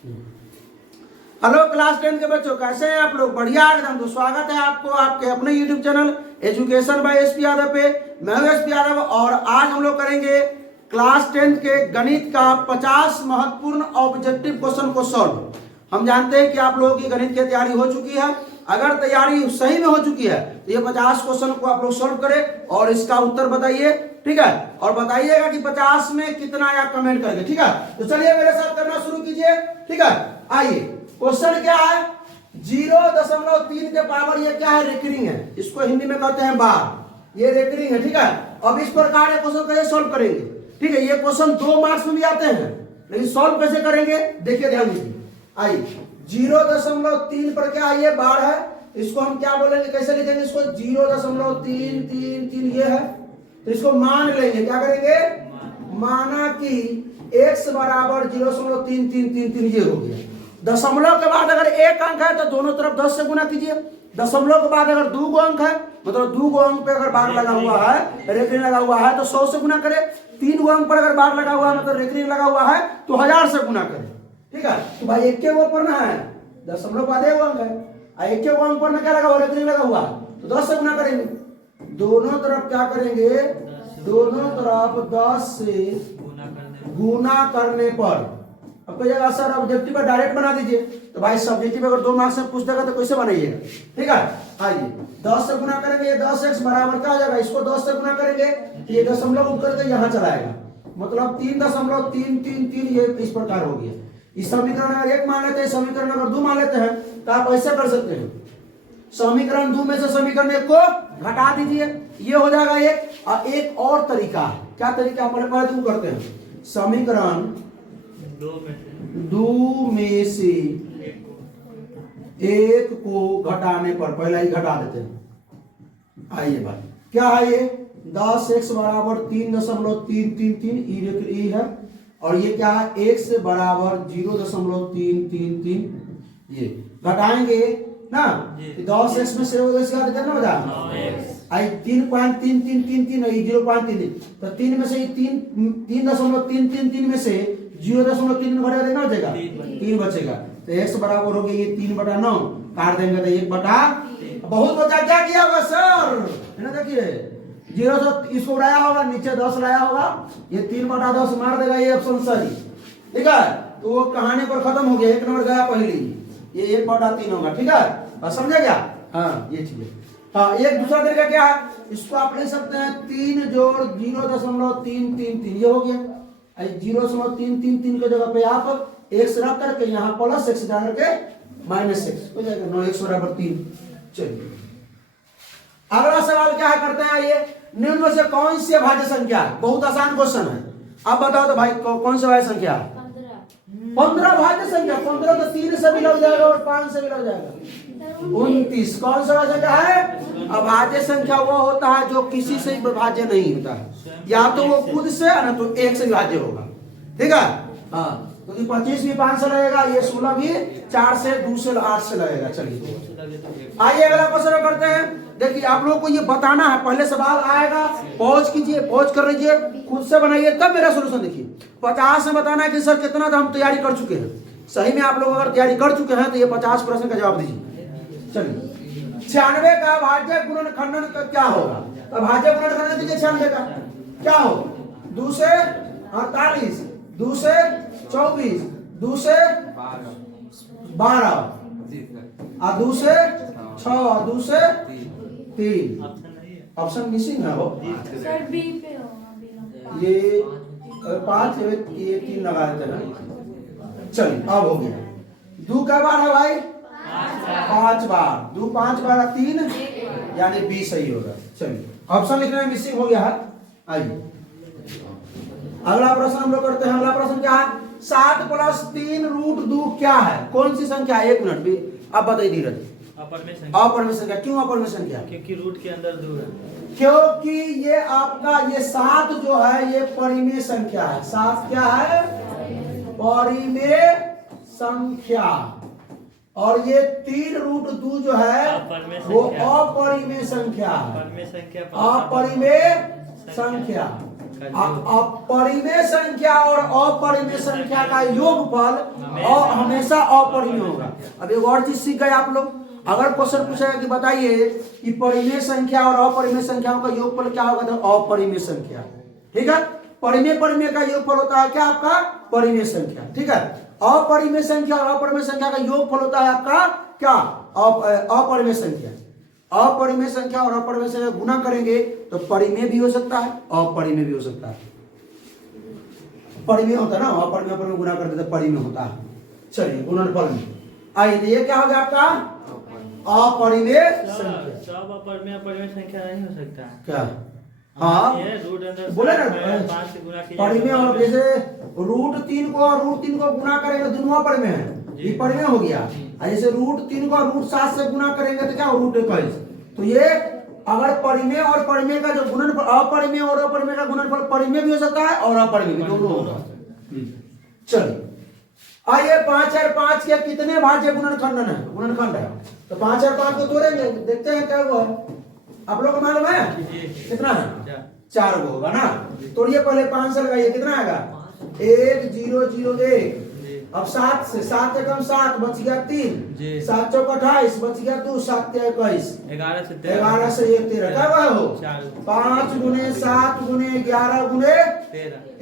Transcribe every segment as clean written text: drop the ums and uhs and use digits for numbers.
Hello class 10 के बच्चों, कैसे हैं आप लोग? बढ़िया एकदम। तो स्वागत है आपको आपके अपने YouTube channel education by SP Yadav पे। मैं हूं एसपी यादव और आज हम लोग करेंगे क्लास 10 के गणित का 50 महत्वपूर्ण ऑब्जेक्टिव क्वेश्चन को सॉल्व। हम जानते हैं कि आप लोगों की गणित की तैयारी हो चुकी है। अगर तैयारी सही में हो चुकी है तो ये 50 क्वेश्चन को आप लोग सॉल्व करें और इसका उत्तर बताइए, ठीक है? और बताइएगा कि 50 में कितना या कमेंट करके, ठीक है? तो चलिए मेरे साथ करना शुरू कीजिए, ठीक है? आइए, क्वेश्चन क्या है? 0.3 के पावर ये क्या है? रेकरिंग है। इसको हिंदी में कहते हैं बार। ये रेकरिंग है, ठीक है? अब इस प्रकार के क्वेश्चन कैसे सॉल्व करेंगे, ठीक है? ये क्वेश्चन 2 मार्क्स में भी आते हैं, लेकिन सॉल्व कैसे करेंगे देखिए, ध्यान दीजिए। आइए, 0.3 पर क्या ये बार है, इसको हम क्या बोलेंगे, कैसे लिखेंगे इसको? 0.333 ये है, तो इसको मान लेंगे। क्या करेंगे? माना कि x बराबर 0.3333 ये हो गया। दशमलव के बाद अगर एक अंक है तो दोनों तरफ 10 से गुना कीजिए। दशमलव के बाद अगर 2 अंक है, मतलब 2 अंक पे अगर बार लगा हुआ है, रेकरिंग लगा हुआ है, तो 100 से गुना करें। 3 अंक पर अगर बार लगा हुआ है, मतलब रेकरिंग लगा हुआ है, तो 1000 से गुना करें, ठीक है? तो भाई एक के वो पढ़ना है, दशमलव बाद एक अंक है, एक के वो अंक पर क्या लगा हुआ? रेकरिंग लगा हुआ, तो 10 से गुना करेंगे। दोनों तरफ क्या करेंगे? दोनों तरफ 10 से गुना करने पर अब कहिएगा सर ऑब्जेक्टिव पर डायरेक्ट बना दीजिए। तो भाई सब्जेक्टिव अगर 2 मार्क्स में पूछ देगा तो कैसे बनाइएगा, ठीक है? आइए, 10 से गुना करेंगे, 10x बराबर क्या हो जाएगा? इसको 10 से गुना करेंगे, ये दशमलव उठ करके यहाँ चलाएगा, मतलब 3.333 ये इस प्रकार हो गया। इस समीकरण अगर 1 मान लेते हैं, समीकरण अगर 2 मान लेते हैं, तो आप ऐसे कर सकते हैं। समीकरण 2 में से समीकरण 1 को घटा दीजिए, ये हो जाएगा 1। और एक और तरीका, क्या तरीका अपने 2 करते हैं? समीकरण 2 में से 1 को घटाने पर, पहले ही घटा देते हैं। आइए भाई, क्या है ये? 10x बराबर 3.333 है, और ये क्या है? x बराबर 0.333 ये घटाएंगे ना, 10x में से ना हो जाए 3.3333 0.33, तो 3 में से 3.333 में से 0.3 घटा देना हो जाएगा, 3 बचेगा। तो x बराबर हो गया ये 3/9, काट देंगे तो 1/। बहुत बच्चा क्या किया होगा सर, है ना? देखिए 0 से इसको उड़ाया होगा, नीचे 10 लाया होगा, ये 3/10 मार देगा, ये ऑप्शन सही, ठीक है? तो वो कहानी पर खत्म हो गया, 1 नंबर गया पहली, ये 1/3 होगा, ठीक है? और समझे क्या? हाँ, ये चीज है। हाँ, एक दूसरा तरीका क्या है, इसको आप ले सकते हैं 3 जोड़ 0.333 ये हो गया। 0.333 के जगह पे आप x रख करके यहाँ प्लस x डाल करके माइनस x हो जाएगा, 9x बराबर 3। चलिए अगला सवाल क्या है, करते हैं। ये निम्न में से कौन सी भाज्य संख्या है? बहुत आसान क्वेश्चन है। आप बताओ तो भाई कौन सी भाज्य संख्या है? 15 भाज्य संख्या। 15 तो 3 से भी लग जाएगा और 5 से भी लग जाएगा, 29। कौन सा भाज्य संख्या है? अभाज्य संख्या वो होता है जो किसी से विभाज्य नहीं होता है, या तो वो खुद से ना तो 1 से विभाज्य होगा, ठीक है? हाँ, तो 25 भी 5 से लगेगा, ये 16 भी 4 से, 2 से 8 से लगेगा। चलिए आइए अगला क्वेश्चन करते हैं। देखिए आप लोगों को ये बताना है, पहले सवाल आएगा, पॉज कीजिए, पॉज कर लीजिए, खुद से बनाइए, तब मेरा सोल्यूशन देखिए। 50 में बताना है कि सर कितना हम तैयारी कर चुके हैं। सही में आप लोग अगर तैयारी कर चुके हैं तो ये 50 प्रश्न का जवाब दीजिए। चलिए 96 का अभाज्य गुणनखंडन का क्या होगा? अभाज्य गुणनखंडन दीजिए 96 का क्या होगा? 2 से 48, 2 से 24, 2 से 12, और 2 से 6, 2 से 3। ऑप्शन मिसिंग है वो, ये 5 ये 3 लगा देते हैं। चलिए अब हो गया। 2 का बार है भाई 5 बार, 2 5 बार 3 यानी 20 सही होगा। चलिए ऑप्शन लिखने में मिसिंग हो गया है। आइए अगला प्रश्न हम लोग करते हैं। अगला प्रश्न क्या है? 7 + 3√2 क्या है? कौन सी संख्या है? 1 मिनट भी अब बताइए धीरज। अपर में संख्या। क्यों अपर में संख्या? क्योंकि रूट के अंदर 2 है, क्योंकि ये आपका ये 7 जो है ये परिमेय संख्या है। 7 क्या है? परिमेय संख्या। और ये 3√2 जो है वो अपरिमेय संख्या है। अपरिमेय संख्या। अपरिमेय संख्या और अपरिमेय संख्या का योगफल और हमें हमेशा अपरिमेय होगा। अब एक और चीज सीख गए आप लोग, अगर क्वेश्चन पूछेगा कि बताइए कि परिमेय संख्या और अपरिमेय संख्याओं का योगफल क्या होगा, तो अपरिमेय संख्या। ठीक है, परिमेय परिमेय का योगफल होता है क्या आपका, परिमेय संख्या। ठीक है, अपरिमेय संख्या और अपरिमेय संख्या का योगफल होता है आपका क्या, अपरिमेय संख्या। अपरिमेय संख्या और अपरिमेय संख्या गुना करेंगे तो परिमेय भी हो सकता है, अपरिमेय भी हो सकता है। परिमेय होता है ना, अपरिमेय पर गुना करते तो परिमेय होता है। चलिए गुणनफल में आइए, ये क्या हो गया आपका अपरिमेय संख्या। सब अपरिमेय परिमेय संख्या नहीं हो सकता है क्या, हाँ बोले ना परिमेय, और जैसे √3 को और √3 को गुना करेंगे दोनों परिमेय है, ये परिमेय हो गया। जैसे √3 को √7 से गुना करेंगे तो क्या √21। तो ये अगर परिमेय और परिमेय का जो गुणनफल, अपरिमेय और अपरिमेय का गुणनफल परिमेय भी हो सकता है और अपरिमेय भी, दोनों होगा। चलिए आइए 5 और 5 के कितने भाज्य गुणनखंड है, गुणनखंड है, तो 5 और 5 को तोड़ेंगे, देखते हैं क्या हुआ। आप लोग को मालूम है कितना है, 4 को होगा ना। तोड़िए पहले 5 से लगाइए, कितना आएगा 1 0 0 1। अब 7 से 7 एकम 7 बच गया 3, 7 चौक 28 बच गया 2, 7 21, 11 से 1 13, क्या हुआ हो 5 गुने 7 गुने 11 गुने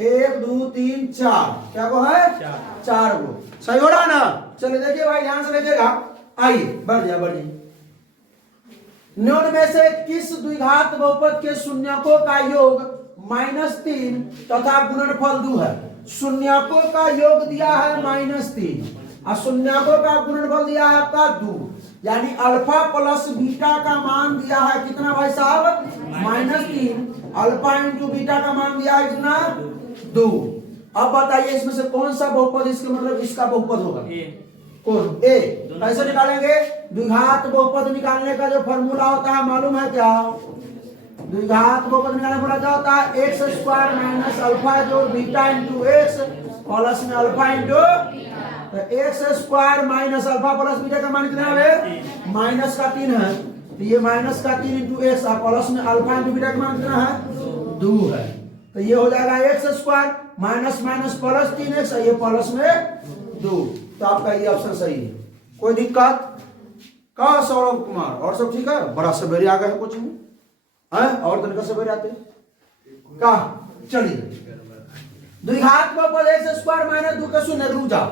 1 2 3 4, क्या को है 4 को। सही हो रहा ना। चलिए देखिए भाई ध्यान से देखिएगा, आइए बढ़ जाइए। निम्न में से किस द्विघात बहुपद के शून्यकों का योग -3 तथा गुणनफल 2 है। शून्यकों का योग दिया है -3 और शून्यकों का गुणनफल दिया है आपका 2, यानी अल्फा प्लस बीटा का मान दिया है कितना भाई साहब -3, अल्फा इंटू बीटा का मान दिया है कितना 2। अब बताइए इसमें से कौन सा बहुपद, इसके मतलब इसका बहुपद होगा कौन, ए। कैसे निकालेंगे, द्विघात बहुपद निकालने का जो फॉर्मूला होता है मालूम है क्या, द्विघात बहुपद निकालने का क्या होता है, x² माइनस अल्फा जोड़ बीटा इंटू एक्स प्लस में अल्फा इंटू, तो x² minus alpha plus beta का मान कितना है, माइनस का 3 है, तो ये माइनस का 3 इंटू एक्स और प्लस में अल्फा इंटू बीटा का मान कितना है 2 है। तो ये हो जाएगा x² minus minus plus 3x, ये प्लस में 2। तो आपका ये ऑप्शन सही है। कोई दिक्कत का सौरभ कुमार, और सब ठीक है, बड़ा सवेरे आ गए हैं कुछ में है, और तनिक सवेरे आते का। चलिए द्विघात बहुपद x² माइनस 2 का शून्य, रुक जाओ।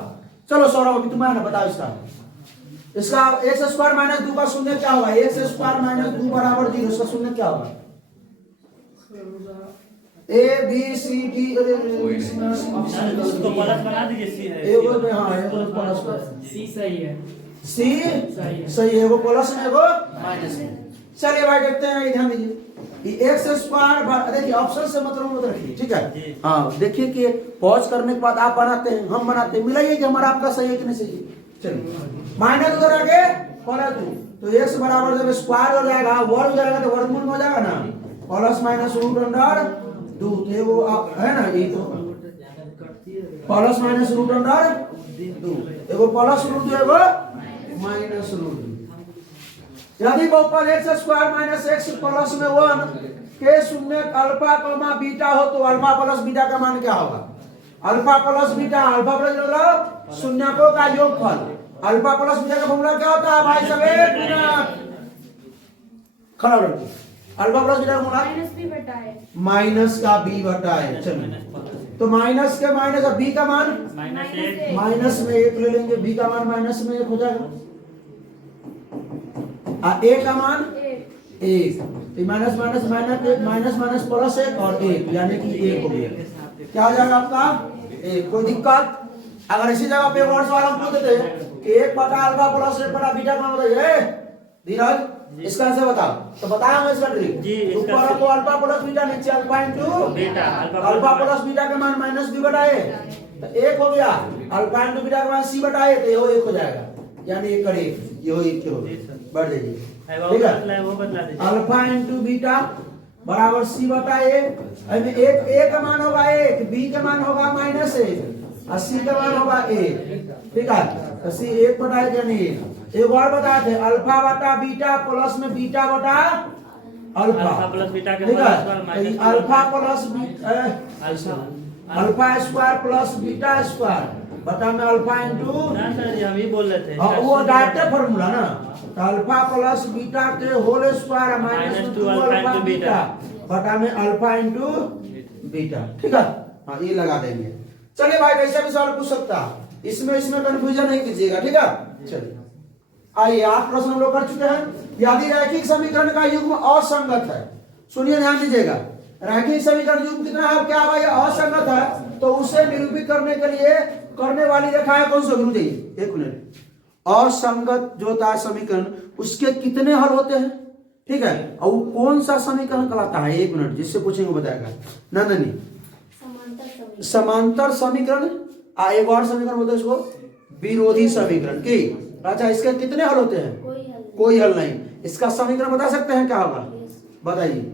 चलो सौरभ अभी तुम्हारा बताओ इसका x² माइनस 2 का शून्य क्या होगा, x² माइनस 2 बराबर 0, इसका शून्य क्या होगा, A B C D इसको प्लस बना दीजिए, सी है ए वो, हाँ ये प्लस, सी सही है, सी सही है, वो प्लस में वो माइनस में। चलिए भाई देखते हैं, ध्यान दीजिए x², देखिए ऑप्शन से मतलब मत रखिए, ठीक है। हाँ देखिए कि पॉज करने के बाद आप बनाते हैं हम बनाते हैं, मिलाइए कि हमारा आपका सही है कि नहीं सही है। चलिए माइनस उधर आगे प्लस 2, तो x बराबर जब स्क्वायर हो जाएगा वर्ग हो जाएगा तो वर्गमूल में हो जाएगा ना, प्लस माइनस √2, तो वो है ना, ये तो प्लस माइनस √2, एगो प्लस √2 एगो माइनस √2। यदि बहुपद x² माइनस x प्लस में 1 के शून्य अल्फा कॉमा बीटा हो तो अल्फा प्लस बीटा का मान क्या होगा, alpha plus beta, alpha plus मतलब शून्यकों का योगफल, अल्फा प्लस बीटा का फॉर्मूला क्या होता है भाई सब, खड़ा रखिए, अल्फा प्लस बीटा का फॉर्मूला माइनस का b बटा है। चलिए तो माइनस के माइनस और b का मान माइनस में 1 ले लेंगे, b का मान माइनस में 1 हो जाएगा, a का मान 1, तो minus minus minus minus minus plus 1 और 1 यानी कि 1 हो गया, क्या हो जाएगा आपका 1। कोई दिक्कत, अगर इसी जगह पे और सवाल हम पूछ देते कि 1 बटा अल्फा प्लस 1 बटा बीटा का बताइए धीरज, इसका आंसर बताओ, तो बताया मैं इसका ट्रिक, ऊपर आपको अल्फा प्लस बीटा, नीचे alpha into beta, alpha plus beta का मान माइनस b बटा a, तो 1 हो गया, अल्फा इंटू बीटा का मान c बटा a, तो ये हो 1 हो जाएगा, यानी 1 कर 1, ये हो 1 हो, बढ़ जाइए, ठीक है। अल्फा इंटू बीटा बराबर c बटा a, इसमें a का मान होगा 1, b का मान होगा -1 और c का मान होगा 1, ठीक है। तो c 1 बटा 1 यानी 1। एक और बताए थे अल्फा बटा बीटा प्लस में बीटा बटा अल्फा प्लस बीटा के ठीक है, alpha plus alpha square plus beta square बटा में अल्फा इंटू, ना सर जी हम ही बोल रहे थे हाँ वो डायरेक्ट फॉर्मूला ना, तो अल्फा प्लस बीटा के whole square minus 2 alpha beta बटा में अल्फा इंटू बीटा। ठीक है, हाँ ये लगा देंगे। चलिए भाई कैसे भी सवाल पूछ सकता, इसमें कंफ्यूजन नहीं कीजिएगा। ठीक है, चलिए आइए 8 प्रश्न हम लोग कर चुके हैं। यदि रैखिक समीकरण का युग्म असंगत है, सुनिए ध्यान दीजिएगा, रैखिक समीकरण युग्म कितना है, क्या भाई असंगत है, तो उसे निरूपित करने के लिए करने वाली रेखाएं कौन सी होनी चाहिए, एक मिनट, असंगत जो होता है समीकरण उसके कितने हल होते हैं। ठीक है, और वो कौन सा समीकरण कहलाता है, एक मिनट जिससे पूछेंगे बताएगा। नहीं समांतर समीकरण, एक और समीकरण होता है इसको विरोधी समीकरण की। अच्छा इसके कितने हल होते हैं, कोई हल नहीं। इसका समीकरण बता सकते हैं क्या होगा, बताइए।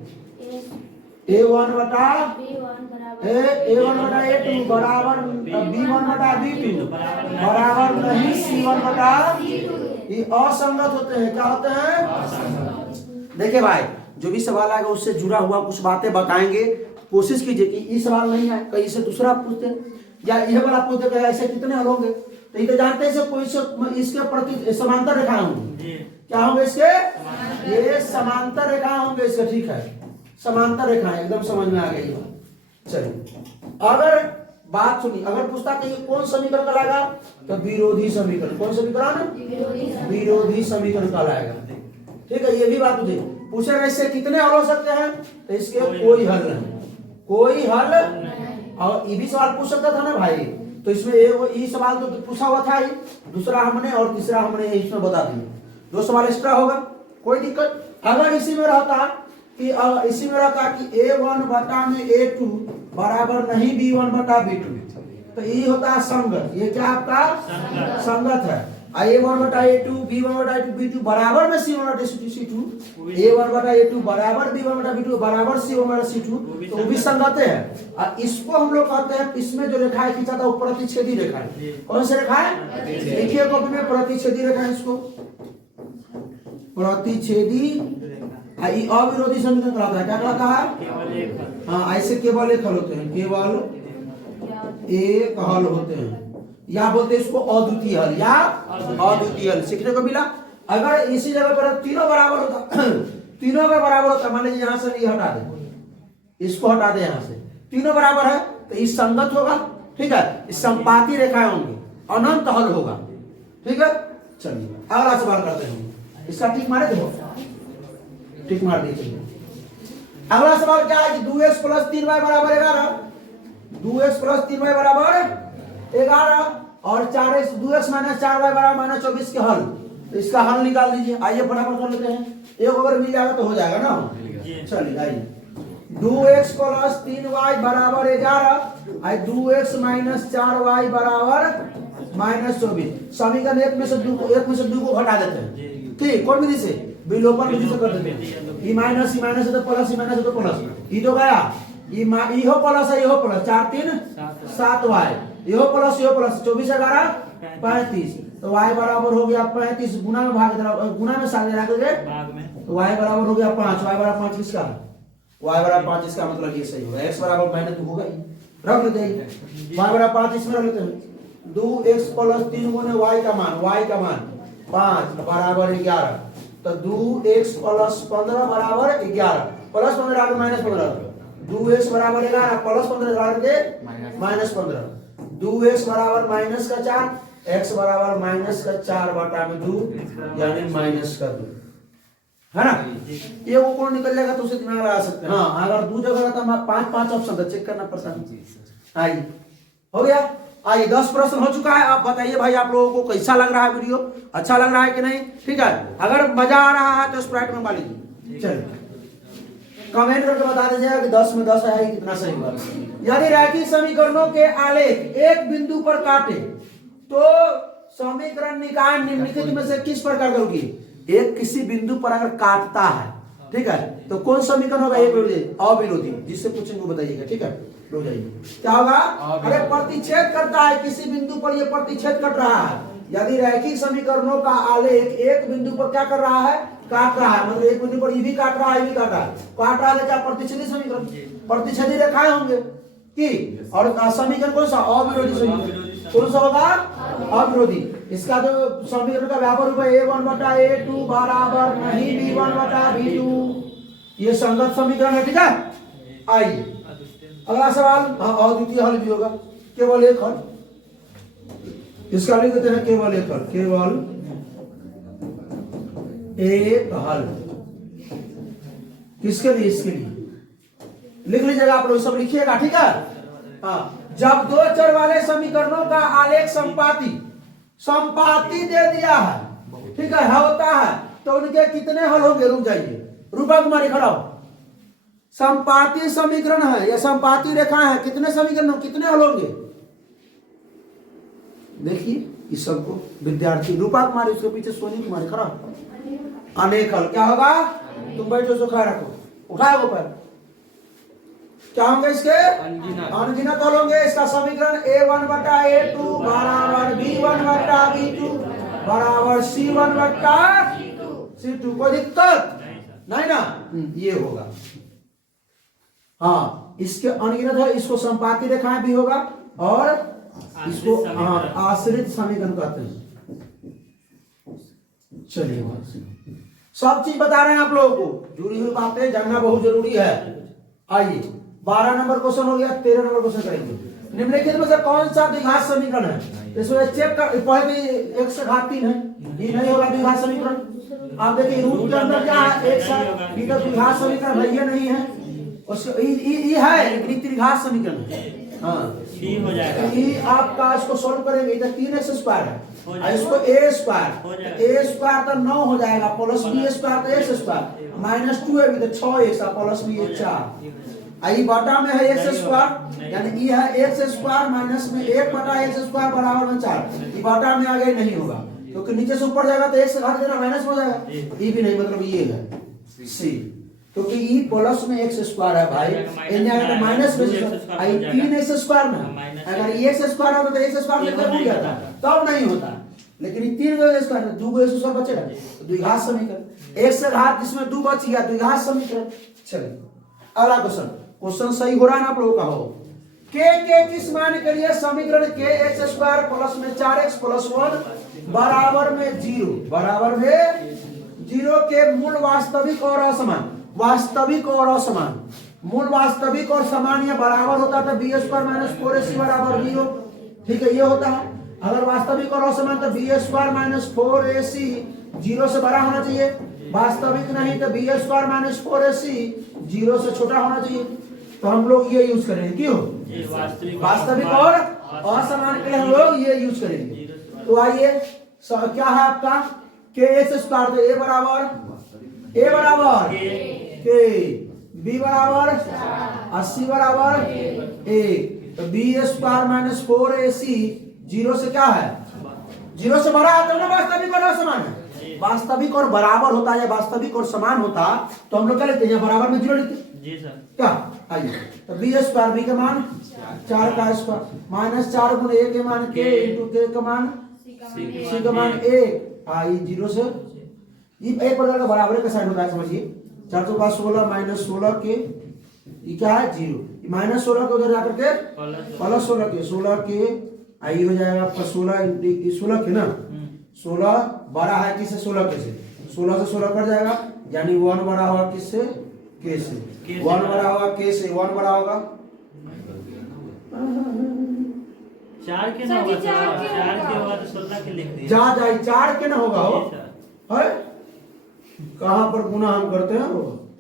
a1 बटा a2 बराबर b1 बटा b2 बराबर नहीं c1 बटा, ये असंगत होते हैं। क्या होते हैं, देखिए भाई जो भी सवाल आएगा उससे जुड़ा हुआ कुछ बातें बताएंगे। कोशिश कीजिए कि ये सवाल नहीं है, कहीं से दूसरा पूछते या यह वाला पूछते कि ऐसे कितने हल होंगे, तो ये तो जानते हैं कोई इसके प्रति समांतर रेखा होंगे। क्या होंगे इसके, ये समांतर रेखा होंगे इसके। ठीक है, समांतर रेखा एकदम समझ में आ गई। चलिए अगर बात सुनिए, अगर पूछता कि कौन समीकरण कहलाएगा, तो विरोधी समीकरण। कौन समीकरण, विरोधी समीकरण कहलाएगा। ठीक है, ये भी बात पूछेगा इससे कितने हल हो सकते हैं, तो इसके कोई हल नहीं, कोई हल। और ये भी सवाल पूछ सकता था ना भाई, तो इसमें ये सवाल तो पूछा हुआ था ही, दूसरा हमने और तीसरा हमने इसमें बता दिया। 2 सवाल एक्स्ट्रा होगा, कोई दिक्कत। अगर इसी में रहता कि a1 बटा में a2 बराबर नहीं b1 बटा b2, तो ये होता है संगत। ये क्या आपका संगत है। a1 बटा a2 b1 बटा b2 बराबर में c1 बटा c2, a1 बटा a2 बराबर b1 बटा b2 बराबर c1 बटा c2, तो वो भी संगत है। और इसको हम लोग कहते हैं, इसमें जो रेखाएं खींचा था वो प्रतिच्छेदी रेखा है। कौन सी रेखा है, देखिए कॉपी में प्रतिच्छेदी रेखा है, इसको प्रतिच्छेदी। अविरोधी समीकरण कहलाता है। क्या कहलाता है, हाँ ऐसे केवल एक हल होते हैं, केवल एक हल होते हैं, या बोलते हैं इसको अद्वितीय हल या अद्वितीय हल। सीखने को मिला। अगर इसी जगह पर तीनों बराबर होता तीनों का बराबर होता, मान लीजिए यहाँ से ये हटा दे, इसको हटा दे, यहाँ से तीनों बराबर है तो इस संगत होगा। ठीक है, इस संपाती रेखाएं होंगी, अनंत हल होगा। ठीक है, चलिए अगला सवाल करते हैं। इसका टिक मारे, देखो टिक मार दीजिए। अगला सवाल क्या है कि 2x प्लस 3y बराबर 11, 2x प्लस 3y बराबर 11 और 2x माइनस 4y बराबर माइनस 24 के हल। तो इसका हल निकाल दीजिए। आइए फटाफट कर लेते हैं, एक अगर मिल जाएगा तो हो जाएगा ना। चलिए आइए, 2x प्लस 3y बराबर 11 और 2x माइनस 4y बराबर माइनस 24। समीकरण एक में से दो को घटा देते हैं। ठीक, कौन विधि से, विलोपन विधि से कर देते हैं। ई माइनस है तो प्लस, ई माइनस है तो प्लस, ई तो गया, इहो प्लस है, इहो प्लस, 4 3 7 y, इहो प्लस 24 11 35, तो y बराबर हो गया 35, गुना में भाग देना, गुना में साथ रख देंगे तो y बराबर हो गया 5, y बराबर 5 किसका, y बराबर 5 इसका मतलब ये सही होगा। x बराबर माइनस 2 होगा, रख लेते हैं, y बराबर 5 इसमें रख लेते हैं। 2x प्लस 3 गुने y का मान 5 बराबर 11, तो 2x प्लस 15 बराबर 11, प्लस 15 आगे माइनस 15, 2x बराबर 11 प्लस 15 आगे माइनस 15, 2x बराबर माइनस का 4, x बराबर माइनस का 4 बटा में 2 यानी माइनस का 2, है ना। ये वो कौन निकल जाएगा तो उसे दिमाग लगा सकते हैं। हाँ, अगर 2 जगह रहता है 5 ऑप्शन था, चेक करना पड़ता है। आइए, हो गया। आइए 10 प्रश्न हो चुका है। आप बताइए भाई आप लोगों को कैसा लग रहा है वीडियो, अच्छा लग रहा है कि नहीं। ठीक है, अगर मजा आ रहा है तो स्प्राइट मंगवा लीजिए। चलिए कमेंट करके बता दीजिएगा कि 10 में 10 है, कितना सही हुआ। यदि रैखिक समीकरणों के आलेख एक बिंदु पर काटे तो समीकरण निकाय निम्नलिखित में से किस प्रकार का होगी। एक किसी बिंदु पर अगर काटता है, ठीक है, तो कौन समीकरण होगा, एक अविरोधी। जिससे पूछेंगे बताइएगा। ठीक है, रुक जाइए, क्या होगा, अरे प्रतिच्छेद करता है, किसी बिंदु पर ये प्रतिच्छेद कर रहा है। यदि रैखिक समीकरणों का आलेख एक बिंदु पर क्या कर रहा है, काट रहा है, मतलब एक बिंदु पर ये भी काट रहा है, ये भी काट रहा है, काट रहा है, क्या प्रतिच्छेदी समीकरण, प्रतिच्छेदी रेखाएं होंगे कि, और समीकरण कौन सा, अविरोधी समीकरण। कौन सा होगा? अविरोधी। इसका जो समीकरण का व्यापक रूप है A1 बटा A2 बराबर नहीं B1 बटा B2, ये संगत समीकरण है, ठीक है। आइए अगला सवाल। हाँ, अद्वितीय हल भी होगा, केवल एक हल। इसका लिख देते हैं केवल एक हल, केवल एक हल। किसके लिए? इसके लिए लिख लीजिएगा आप लोग, सब लिखिएगा, ठीक है। हाँ, जब दो चर वाले समीकरणों का आलेख संपाती दे दिया है, ठीक है, होता है, तो उनके कितने हल होंगे? रुक जाइए, रूपा कुमारी खड़ा हो। संपाती समीकरण है या संपाती रेखा है, कितने समीकरण, कितने हल होंगे? देखिए इस सबको विद्यार्थी रूपा कुमारी, उसके पीछे सोनी कुमारी खड़ा हो। अनेक हल क्या होगा? तुम बैठो, सो खड़ा रखो, उठाओ ऊपर। क्या होंगे इसके? अनगिनत हल होंगे। इसका समीकरण A1 बटा A2 बराबर B1 बटा B2 बराबर C1 बटा C2। कोई दिक्कत नहीं ना? ये होगा। हाँ, इसके अनगिनत है, इसको संपाती रेखाएं भी होगा और इसको आश्रित समीकरण कहते हैं। चलिए सब चीज बता रहे हैं आप लोगों को, जुड़ी हुई बातें जानना बहुत जरूरी है। आइए 12 नंबर क्वेश्चन हो गया, 13 नंबर क्वेश्चन करेंगे। निम्नलिखित में से कौन सा द्विघात समीकरण है? इसमें चेक कर, पहले भी 1 से घात 3 है, ये नहीं होगा द्विघात समीकरण। आप देखिए रूट के अंदर क्या है? 1 से, ये तो द्विघात समीकरण भैया नहीं है, ये है लेकिन त्रिघात समीकरण है। हाँ, हो जाएगा। ये आपका इसको सॉल्व करेंगे, इधर 3x स्क्वायर है, इसको a स्क्वायर, a स्क्वायर तो 9 हो जाएगा, प्लस b स्क्वायर तो x स्क्वायर, माइनस 2 है भी तो 6x, प्लस b 4। आई बटा में है x स्क्वायर, यानी ये है x स्क्वायर माइनस में 1 बटा x स्क्वायर बराबर में 4। ये बटा में आगे नहीं होगा, क्योंकि नीचे से ऊपर जाएगा तो x से घात देना माइनस हो जाएगा, ये भी नहीं, मतलब ये है c, क्योंकि ई प्लस में x स्क्वायर है भाई, इन्हें माइनस में 3x स्क्वायर में, अगर ये x स्क्वायर होता तो x स्क्वायर में हो जाता, तब नहीं होता, लेकिन ये 3 गो स्क्वायर है, 2 गो स्क्वायर बचेगा, द्विघात समीकरण। x से घात जिसमें 2 बच गया, द्विघात समीकरण। चलिए अगला क्वेश्चन सही हो रहा है ना आप लोगों का? हो के किस मान के लिए समीकरण के x स्क्वायर प्लस में 4x प्लस 1 बराबर में 0, बराबर में 0 के मूल वास्तविक और असमान, वास्तविक और असमान, मूल वास्तविक और समान या बराबर होता था b स्क्वायर माइनस 4ac बराबर 0, ठीक है, ये होता है। अगर वास्तविक और असमान तो b स्क्वायर माइनस 4ac 0 से बड़ा होना चाहिए, वास्तविक नहीं तो b स्क्वायर माइनस 4ac 0 से छोटा होना चाहिए। तो हम लोग ये यूज करेंगे, क्यों? वास्तविक और असमान के लिए हम लोग ये यूज करेंगे। तो आइए क्या है आपका के एक्स स्क्वायर, तो a बराबर के, b बराबर 80 बराबर 1, तो b स्क्वायर माइनस 4ac 0 से क्या है? 0 से बड़ा है, तो ना वास्तविक और असमान है। वास्तविक और बराबर होता है या वास्तविक और समान होता तो हम लोग क्या लेते हैं? बराबर में 0 लेते जी सर। क्या? आइए तो b स्क्वायर, b का मान 4 का स्क्वायर माइनस 4 गुण a के मान k इंटू k का मान c का मान 1, आई 0 से ये एक प्रकार का बराबर का साइन होता है, समझिए। 4 तो 16 माइनस 16 के, ये क्या है? 0, माइनस 16 को उधर जाकर के प्लस 16 के आई हो जाएगा आपका 16 के ना, 16 बड़ा है किससे? 16 के से, 16 से 16 कट जाएगा, यानी 1 बड़ा होगा किससे? के से, 1 बड़ा होगा के से, 1 बड़ा होगा 4 के ना होगा, 4 के होगा तो 16 के लिख दिए। जा जाए 4 के ना होगा, हो है कहां पर गुना हम करते हैं वो,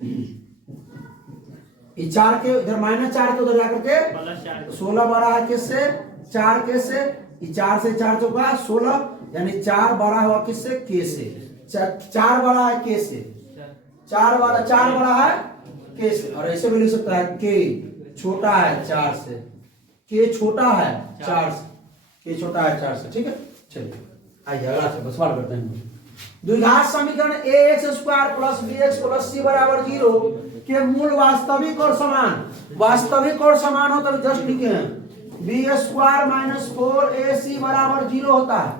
ये 4 के इधर माइनस 4 के उधर जाकर के प्लस 4, 16 बड़ा है किससे? 4 के से, ये 4 से 4 चौका 16, यानी 4 बड़ा हुआ किससे? के से, 4 बड़ा है के से, 4 बड़ा है के से, और ऐसे भी लिख सकता है के छोटा है 4 से, के छोटा है 4 से, के छोटा है 4 से, ठीक है। चलिए आइए अगला सवाल करते हैं। द्विघात समीकरण ax square plus bx plus c बराबर 0 के मूल वास्तविक और समान, वास्तविक और समान हो तो जस्ट लिखे हैं b स्क्वायर माइनस 4ac बराबर 0 होता है,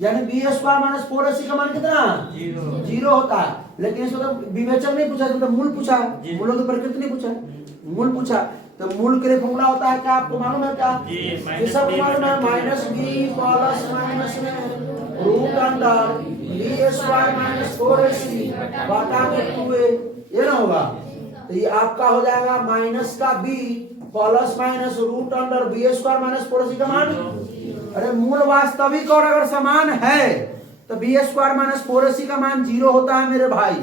यानी b स्क्वायर माइनस 4ac का मान कितना? 0 होता है। लेकिन इसमें तो विवेचन नहीं पूछा, तो मूल पूछा, मूलों की प्रकृति नहीं पूछा, मूल पूछा। तो मूल के लिए फॉर्मूला होता है क्या, आपको मालूम है क्या? जी, ये सब मालूम है, माइनस बी प्लस माइनस में root under B square minus 4ac बटा में 2a, ये ना होगा। तो ये आपका हो जाएगा माइनस का b plus minus root under B square minus 4ac का मान। अरे मूल वास्तविक और अगर समान है तो बी स्क्वायर माइनस 4ac का मान 0 होता है मेरे भाई,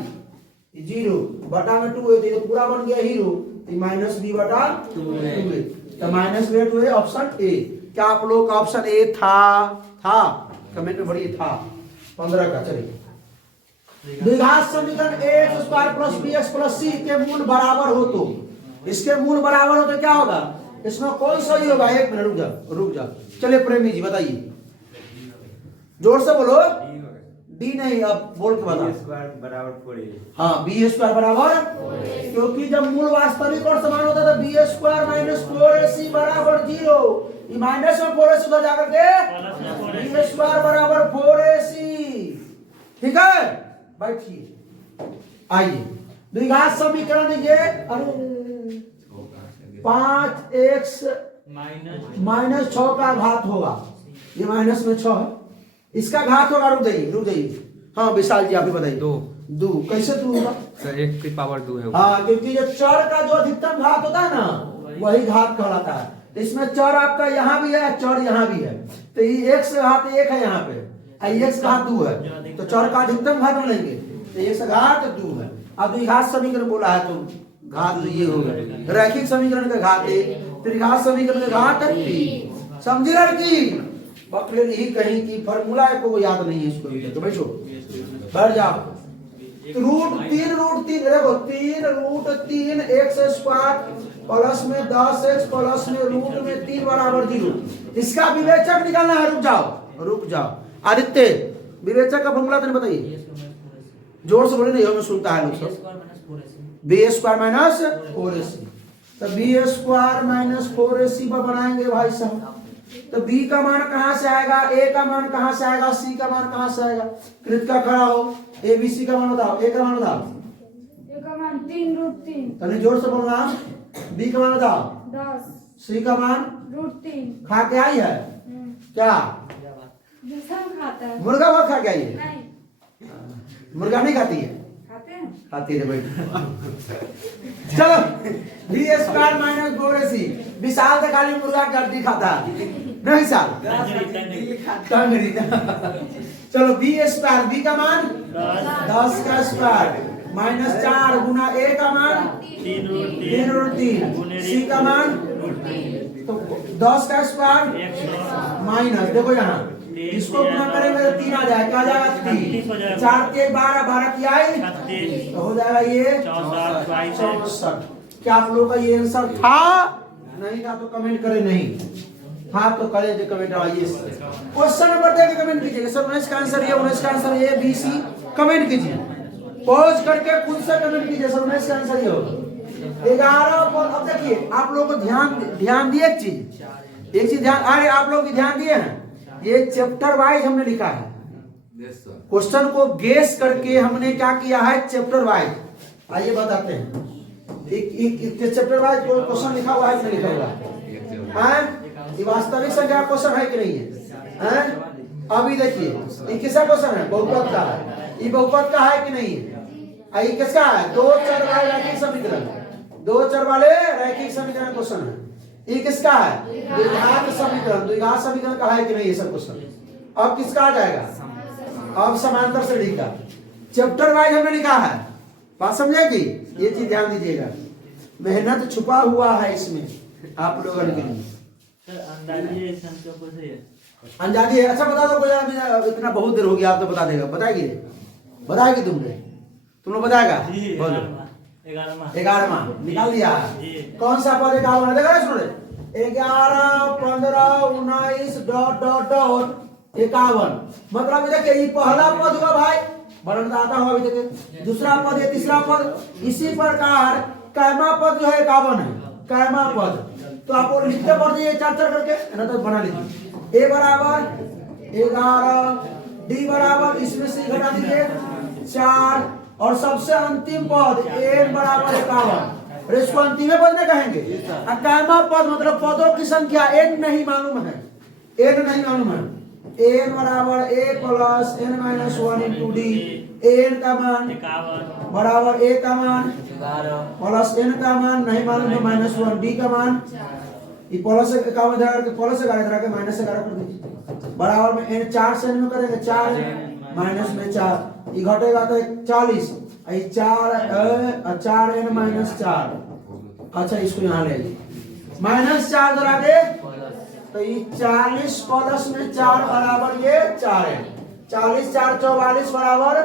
0 बटा में 2a, तो पूरा बन गया हीरो, माइनस बी बटा 2a, तो minus B 2a option A. क्या आप लोग का ऑप्शन ए था कमेंट में बढ़िए था 15 का। चलिए द्विघात समीकरण x square plus b x plus c के मूल बराबर हो तो, इसके मूल बराबर हो तो क्या होगा, इसमें कौन सही होगा? एक मिनट रुक जा। चलिए प्रेमी जी बताइए, जोर से बोलो। डी नहीं, अब बोल के बता। बराबर 4a। हाँ बी स्क्वायर बराबर, क्योंकि जब मूल वास्तविक और समान होता है तो बी स्क्वायर माइनस 4ac बराबर 0, ये माइनस में 4ac उधर जाकर के बी स्क्वायर बराबर 4ac। ठीक है, बैठिए। आइए द्विघात समीकरण ये 5x माइनस 6 का घात होगा, ये माइनस में 6 है, इसका घात होगा, रुक जाइए। हाँ विशाल जी आप भी बताइए। दो कैसे 2 होगा सर, 1 की पावर 2 है। हाँ, क्योंकि जो चर का जो अधिकतम घात होता है ना वही घात कहलाता है। तो इसमें चर आपका यहाँ भी है, चर यहाँ भी है, तो ये x घात 1 है यहाँ पे, x घात 2 है, तो चर का अधिकतम घात लेंगे तो x घात 2 है। अब द्विघात समीकरण बोला है तो घात ये होगा, रैखिक समीकरण का घात 1, त्रिघात समीकरण का घात 3। समझी लड़की? बकरे यही कहीं की फॉर्मूला को याद नहीं है इसको, तो बैठो बैठ जाओ। रूट 3 देखो 3 रूट 3 एक्स स्क्वायर प्लस में 10x प्लस में रूट में 3 बराबर 0, इसका विवेचक निकालना है। रुक जाओ आदित्य, विवेचक का फॉर्मूला तो बताइए, जोर से बोले नहीं हमें सुनता है लोग सब। बी स्क्वायर माइनस 4ac, तो बी स्क्वायर माइनस 4ac पर बनाएंगे भाई साहब, तो b का मान कहां से आएगा, a का मान कहां से आएगा, c का मान कहां से आएगा? कृत का खड़ा हो, a b c का मान बताओ। a का मान बताओ, a का मान 3 रूट 3, तने जोर से बोलना। b का मान बताओ 10 c का मान रूट 3। खा के आई है क्या? दूसरा खाता है मुर्गा बहुत खा के आई है? नहीं मुर्गा नहीं खाती है? खाते हैं। खाती है बेटा। चलो बी स्क्वायर माइनस 4ac, विशाल तो खाली मुर्गा की हड्डी खाता है ना विशाल, टंगड़ी। चलो बी स्क्वायर, बी का मान 10 का स्क्वायर माइनस 4 गुना a का मान 3 रूट 3, c का मान तो 10 का स्क्वायर माइनस, देखो यहाँ इसको गुना करेंगे तो 3 आ जाएगा, क्या आ जाएगा 3, 4 के 12, 12 की आई तो हो जाएगा ये 64। क्या आप लोगों का ये आंसर था? नहीं था तो कमेंट करें, नहीं था तो करें जो कमेंट आइए। क्वेश्चन नंबर दे के कमेंट कीजिएगा सर 19 का आंसर ये, 19 का आंसर ये, बी सी कमेंट कीजिए, पॉज करके खुद से कमेंट कीजिए सर 19 का आंसर ये होगा। 11 पर अब देखिए आप लोगों को ध्यान दिए, एक चीज ध्यान, अरे आप लोग ध्यान दिए हैं, ये चैप्टर वाइज हमने लिखा है, क्वेश्चन को गेस करके हमने क्या किया है चैप्टर वाइज। आइए बताते हैं एक चैप्टर वाइज क्वेश्चन लिखा हुआ है कि नहीं लिखा हुआ है? ये वास्तविक संख्या क्वेश्चन है कि नहीं है? अभी देखिए ये किसका क्वेश्चन है? बहुपद का है। ये बहुपद का है कि नहीं है? ये किसका है? दो चर वाले रैखिक समीकरण, दो चर वाले रैखिक समीकरण क्वेश्चन है। ये किसका है? द्विघात समीकरण, द्विघात समीकरण का है कि नहीं ये सब क्वेश्चन। अब किसका आ जाएगा? अब समांतर श्रेणी का चैप्टर वाइज हमने लिखा है, बात समझेगी? ये चीज ध्यान दीजिएगा, मेहनत छुपा हुआ है इसमें आप लोगों के लिए। अंदाजी है। अच्छा बता दो कोई, इतना बहुत देर हो गया आप तो बता देगा, बताएगी तुम लोग बताएगा? बोलो 11वां निकाल दिया। कौन सा पद 11वां देखा? सुनो 11 15 19 डॉट डॉट डॉट 51, मतलब देखिए ये पहला पद हुआ भाई, वर्णन आता हुआ अभी देखिए, दूसरा पद है, तीसरा पद। इसी प्रकार कैमा पद जो है 51 है, कैमा पद तो आपको लिखते पड़ जाइए 4 करके, ना तो बना लीजिए। ए बराबर 11, डी बराबर इसमें से घटा दीजिए 4, और सबसे अंतिम पद एन बराबर 51। और इसको अंतिम पद में कहेंगे। अकामा पद मतलब पदों की संख्या n नहीं मालूम है, n नहीं मालूम है। n बराबर a plus n minus 1 into D. n का मान 51 बराबर a का मान प्लस n का मान नहीं मालूम है माइनस 1, डी का मान ये प्लस 51 इधर प्लस 11 इधर के माइनस 11 कर दीजिए। बराबर में n 4 से n में करेंगे 4 माइनस में 4 ये घटेगा तो 40 ये 4 n माइनस 4। अच्छा इसको यहाँ ले माइनस 4 इधर आगे तो ये 40 प्लस में 4 बराबर ये 4n। 40 4 44 बराबर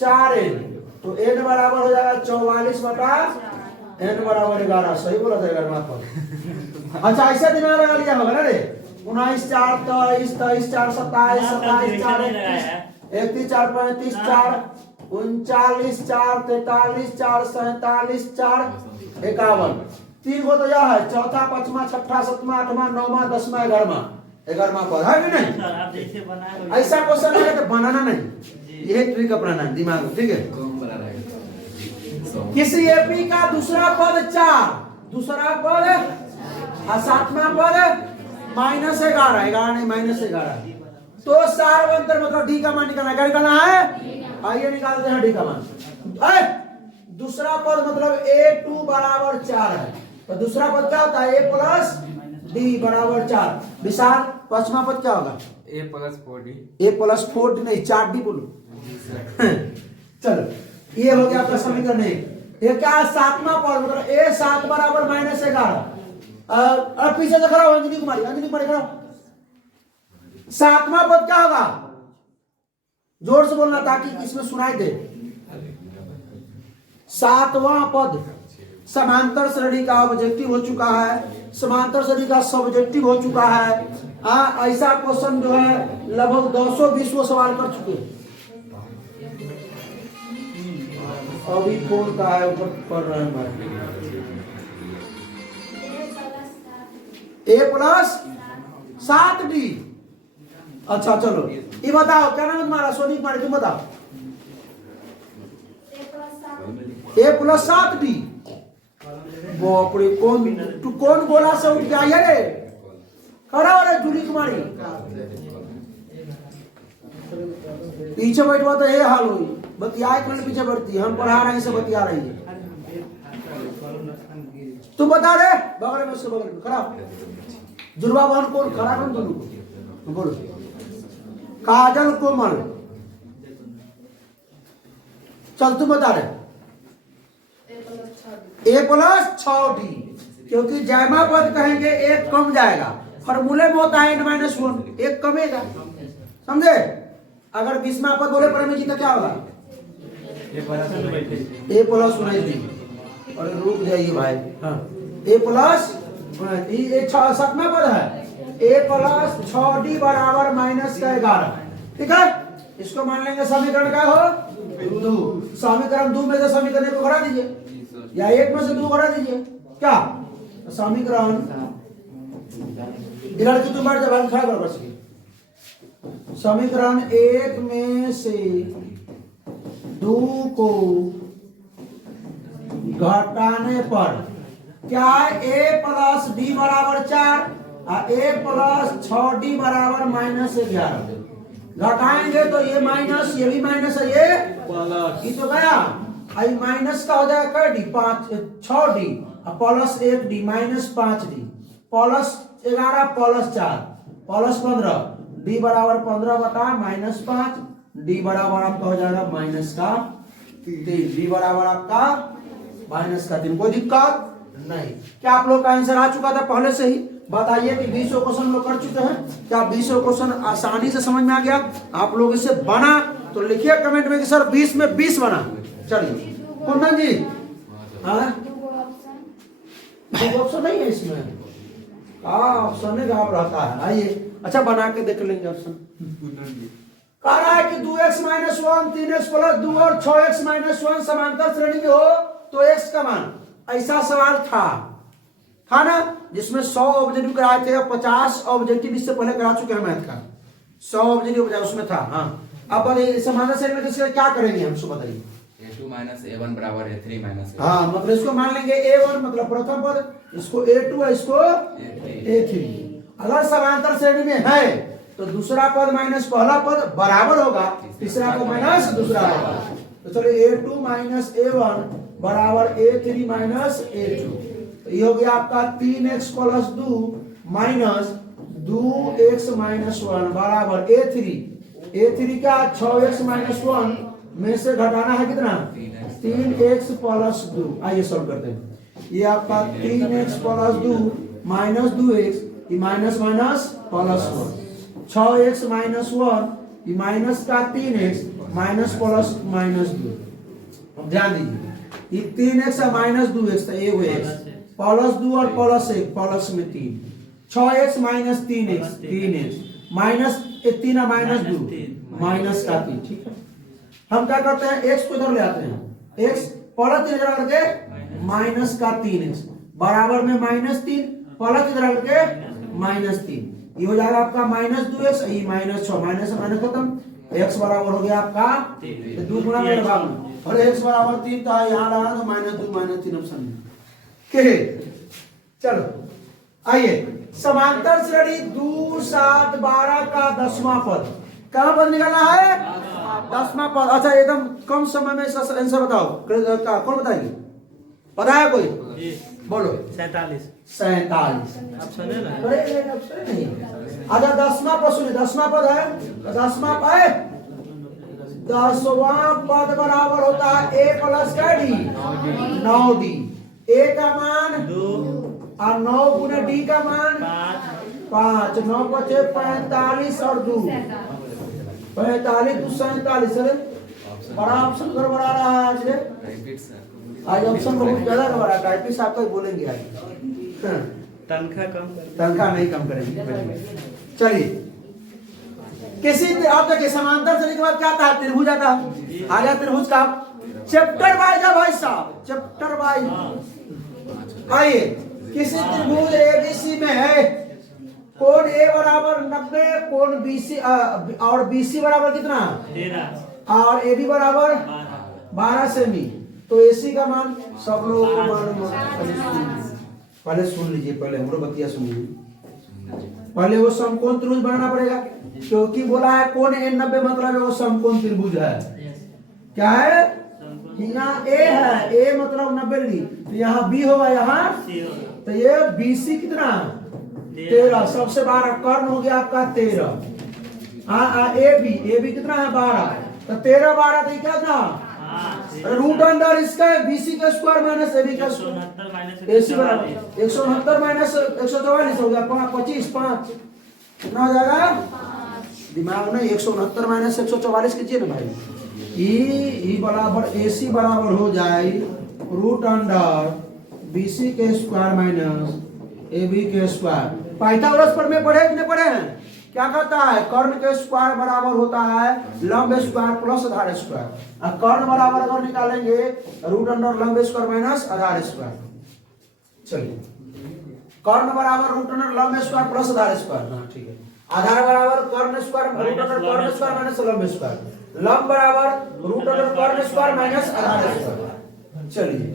4n तो n बराबर हो जाएगा 44 बटा n बराबर 11। सही बोला था 11 पर। अच्छा ऐसा दिमाग लगा लिया होगा ना रे 19 4 23 23 4 27 27 4 31 4 35 4 39 4 43 4 47 4 51। 3 को तो यह है चौथा पांचवा छठा सातवां आठवां नौवां 10वां 11वां पद है कि नहीं। सर आप जैसे बनाए ऐसा क्वेश्चन है तो बनाना नहीं, यही ट्रिक अपनाना है दिमाग में, ठीक है। किसी एपी का दूसरा पद 4, दूसरा पद और सातवां पद माइनस 11 नहीं माइनस 11 तो सार्वंतर मतलब डी का मान निकालना है। क्या निकालना है? आइए निकालते हैं डी का मान। दूसरा पद मतलब a2 बराबर 4 है तो दूसरा पद क्या होता है a प्लस डी बराबर 4। विशाल पांचवा पद क्या होगा? a plus 4d। a plus 4 नहीं 4d बोलो। चलो ये हो गया आपका समीकरण। ये क्या सातवां पद मतलब a 7 बराबर माइनस 11। अब पीछे से खड़ा हो अंजलि कुमारी खड़ा। सातवां पद क्या होगा? जोर से बोलना ताकि इसमें सुनाई दे। सातवां पद समांतर श्रेणी का ऑब्जेक्टिव हो चुका है, समांतर श्रेणी का सब्जेक्टिव हो चुका है। ऐसा क्वेश्चन जो है लगभग 220 सवाल कर चुके हैं। अभी कौन का है ऊपर पढ़ रहे हैं a प्लस 7d। अच्छा चलो ये बताओ क्या नाम है तुम्हारा? सोनी कुमारी तुम बताओ। a plus 7d। बाप रे कौन बोला से उठ गया रे? खड़ा हो रे जूली कुमारी पीछे बैठवा तो ये हाल हुई बतिया एक मिनट पीछे बढ़ती हम पढ़ा रहे हैं से बतिया रही है। तुम बता रहे बगल में उसके बगल में खड़ा जुड़वा बहन कौन खड़ा कौन दोनों बोलो। काजल कोमल चल तुम बता रहे a प्लस 6d क्योंकि जयमा पद कहेंगे एक कम जाएगा। फॉर्मूले में होता है n-1 एक कमेगा समझे। अगर 20वां पद बोले पड़े में जी तो क्या होगा? a plus 19d। और रुक जाइए भाई हाँ a प्लस 7वां पद है a प्लस 6d बराबर माइनस 11। ठीक है इसको मान लेंगे समीकरण क्या हो 2। समीकरण 2 में से समीकरण को घटा दीजिए या 1 में से 2 घटा दीजिए। क्या समीकरण इधर की तुम बैठ जा खड़ा करो बस। समीकरण 1 में से 2 को घटाने पर क्या a प्लस डी बराबर 4 और a प्लस 6d बराबर माइनस 11। घटाएंगे तो ये माइनस ये भी माइनस है ये तो गया आई माइनस का हो जाएगा D 6d plus 1d minus 5d plus 11 plus 4 plus 15 d बराबर 15 बटा माइनस 5 d बराबर आपका हो जाएगा माइनस का 3 d बराबर आपका माइनस का 3। कोई दिक्कत नहीं। क्या आप लोग का आंसर आ चुका था पहले से ही? बताइए कि 20 क्वेश्चन लोग कर चुके हैं। क्या 20 क्वेश्चन आसानी से समझ में आ गया? आप लोग इसे बना तो लिखिए कमेंट में कि सर 20 में 20 बना। चलिए कुंदन जी ऑप्शन नहीं है इसमें ऑप्शन नहीं आप रहता है। आइए अच्छा बना के देख लेंगे ऑप्शन। कह रहा है कि 2x माइनस 1 3x प्लस 2 और 6x माइनस 1 समांतर श्रेणी में हो तो x का मान। ऐसा सवाल था ना जिसमें 100 ऑब्जेक्टिव कराए थे और 50 ऑब्जेक्टिव इससे पहले करा चुके हैं मैथ का। 100 ऑब्जेक्टिव उसमें था। हाँ अब समांतर श्रेणी में क्या करेंगे हम बताइए। A2 माइनस A1 बराबर A3 माइनस हाँ मतलब इसको मान लेंगे A1 मतलब प्रथम पद, इसको A2 है, इसको A3। अगर समांतर श्रेणी में है तो दूसरा पद माइनस पहला पद बराबर होगा, तीसरा पद माइनस दूसरा पद। तो चलिए A2 माइनस A1 बराबर A3 माइनस A2। तो ये हो गया आपका 3x plus 2 minus 2x minus 1 बराबर A3 का 6x माइनस 1 में से घटाना है कितना 3x प्लस 2। आइए सॉल्व करते हैं। ये आपका 3x प्लस 2 माइनस 2x, ये minus minus plus 1, 6x minus 1, ये माइनस का 3x माइनस प्लस माइनस 2। अब ध्यान दीजिए, ये 3x और माइनस 2x था, एक x प्लस 2 और प्लस 1 प्लस में 3, 6x माइनस 3x माइनस 3 और माइनस 2 माइनस का 3। ठीक है, हम क्या करते हैं x को इधर ले आते हैं, x प्लस 3 इधर करके माइनस का 3x बराबर में माइनस 3 प्लस इधर करके माइनस 3, ये हो जाएगा आपका माइनस 2x, ये माइनस 6, माइनस से माइनस खत्म, x बराबर हो गया आपका 2 गुना में भाग में, और x बराबर 3 था, यहाँ लगा तो माइनस 2 माइनस 3 ऑप्शन में। चलो आइए, समांतर श्रेणी 2 7 12 का 10वां पद कहां पर निकालना है, 10वां पद। अच्छा एकदम कम समय में इसका आंसर बताओ, कौन बताएगी, पता है कोई, बोलो 47 ऑप्शन है ना, अरे ऑप्शन नहीं। अच्छा 10वां पद सुनिए, 10वां पद है, 10वां पद 10वां पद बराबर होता है a प्लस का d 9d, a का मान 2 और 9 गुना d का मान 5, 9 बचे 45 और 2 45 2 47। अरे बड़ा ऑप्शन गड़बड़ा रहा है आज रे, आज ऑप्शन बहुत ज्यादा गड़बड़ा, टाइपिस्ट आपको ही बोलेंगे आज। हाँ। तनख्वाह नहीं कम करेंगे। चलिए किसी आप देखिए समांतर श्रेणी के बाद क्या आता है, त्रिभुज आता है। आ गया त्रिभुज का चैप्टर वाइज है भाई साहब, चैप्टर वाइज। आइए किसी त्रिभुज एबीसी में है, कोण ए बराबर 90, कोण बीसी और बीसी बराबर कितना 13 और ए बी बराबर 12 सेमी। तो एसी का मान सब लोग पहले सुन लीजिए, पहले हमरो बतिया सुन लीजिए। पहले वो समकोण त्रिभुज बनाना पड़ेगा, क्योंकि बोला है कोण ए 90 मतलब वो समकोण त्रिभुज है। क्या है, यहाँ ए है, ए मतलब 90 डिग्री, तो यहाँ बी होगा, यहाँ तो ये बीसी कितना 13, सबसे 12 कर्ण हो गया आपका 13। ए बी कितना है 12, तो 13 12 तो क्या था रूट अंडर इसका बीसी का स्क्वायर माइनस एबी का स्क्वायर, एसी बराबर 169 माइनस 144 हो गया 25 5 कितना हो जाएगा, दिमाग में 169 माइनस 144 कीजिए ना भाई, ई बराबर एसी बराबर हो जाए रूट अंडर बीसी के स्क्वायर माइनस एबी के स्क्वायर। पाइथागोरस पर में पढ़े कि नहीं पढ़े हैं, क्या कहता है कर्ण के स्क्वायर बराबर होता है लंब स्क्वायर प्लस आधार स्क्वायर, और कर्ण बराबर अगर निकालेंगे रूट अंडर लंब स्क्वायर माइनस आधार स्क्वायर। चलिए कर्ण बराबर रूट अंडर लंब स्क्वायर प्लस आधार स्क्वायर, हाँ ठीक है। आधार बराबर कर्ण स्क्वायर रूट अंडर कर्ण स्क्वायर माइनस लंब स्क्वायर, लंब बराबर रूट अंडर कर्ण स्क्वायर माइनस आधार स्क्वायर। चलिए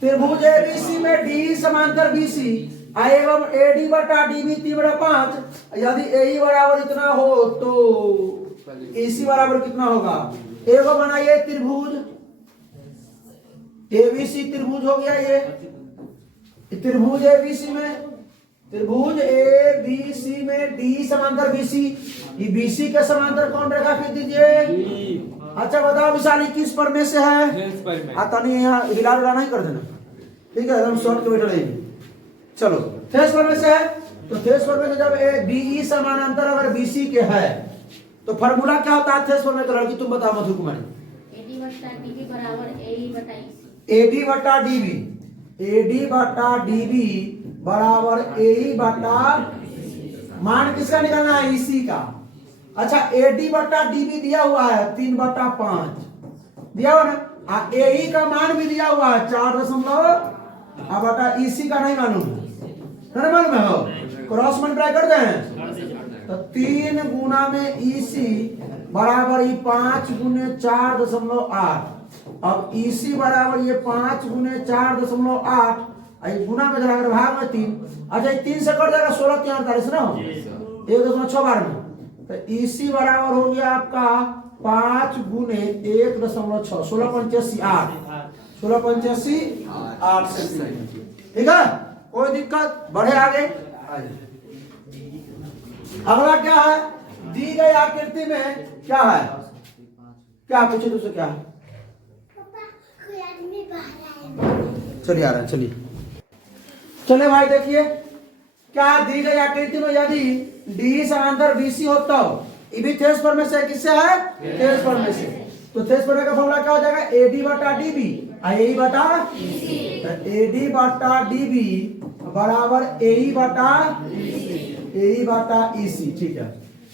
त्रिभुज एबीसी में डी समांतर बीसी एवं एडी बटा डीबी 3/5, यदि ए बराबर इतना हो तो एसी बराबर कितना होगा, एवं बनाइए त्रिभुज एबीसी, त्रिभुज हो गया ये त्रिभुज एबीसी में डी समांतर बीसी, ये बीसी के समांतर कौन रेखा खींच दीजिए। अच्छा बताओ विशाली किस पर में से है, तनी यहाँ हिला डुला नहीं कर देना, ठीक है, एकदम शॉर्ट के बैठे रहेंगे। चलो थेस पर में से है, तो थेस पर में से जब ए बीई समानांतर अगर बीसी के है तो फार्मूला क्या होता है थेस पर में, तो लड़की तुम बताओ मधु कुमारी। एडी बटा डीबी बराबर एई बटा एडी बटा डीबी, एडी बटा डीबी बराबर एई बटा, मान किसका निकालना है इसी का। अच्छा एडी बटा डीबी दिया हुआ है 3/5 दिया हुआ ना, एई का मान भी दिया हुआ है 4 बटा इसी का नहीं मालूम है, मालूम है हो, क्रॉस मल्टीप्लाई कर दें तो 3 गुना में इसी बराबर 5 गुने 4.8, अब EC बराबर ये 5 गुने 4.8 गुना में जरा अगर भाग में 3, अच्छा 3 से कट जाएगा 16 3 48 ना 1.6 बार में, तो EC बराबर हो गया आपका 5 गुने 1.6 16 8 सेंटीमीटर। ठीक है, कोई दिक्कत? बढ़े आगे। अगला क्या है? दी गई आकृति में क्या है? क्या पूछे तुझसे? क्या है? चलिए आ रहा है, चलिए चले भाई। देखिए क्या दी गई आकृति में यदि डी समांतर BC हो तो ये भी थेस में से किससे है? थेस में से। तो थेस का फॉर्मूला क्या हो जाएगा? AD बटा DB AE बटा AD बटा DB बराबर AE बटा EC। ठीक है,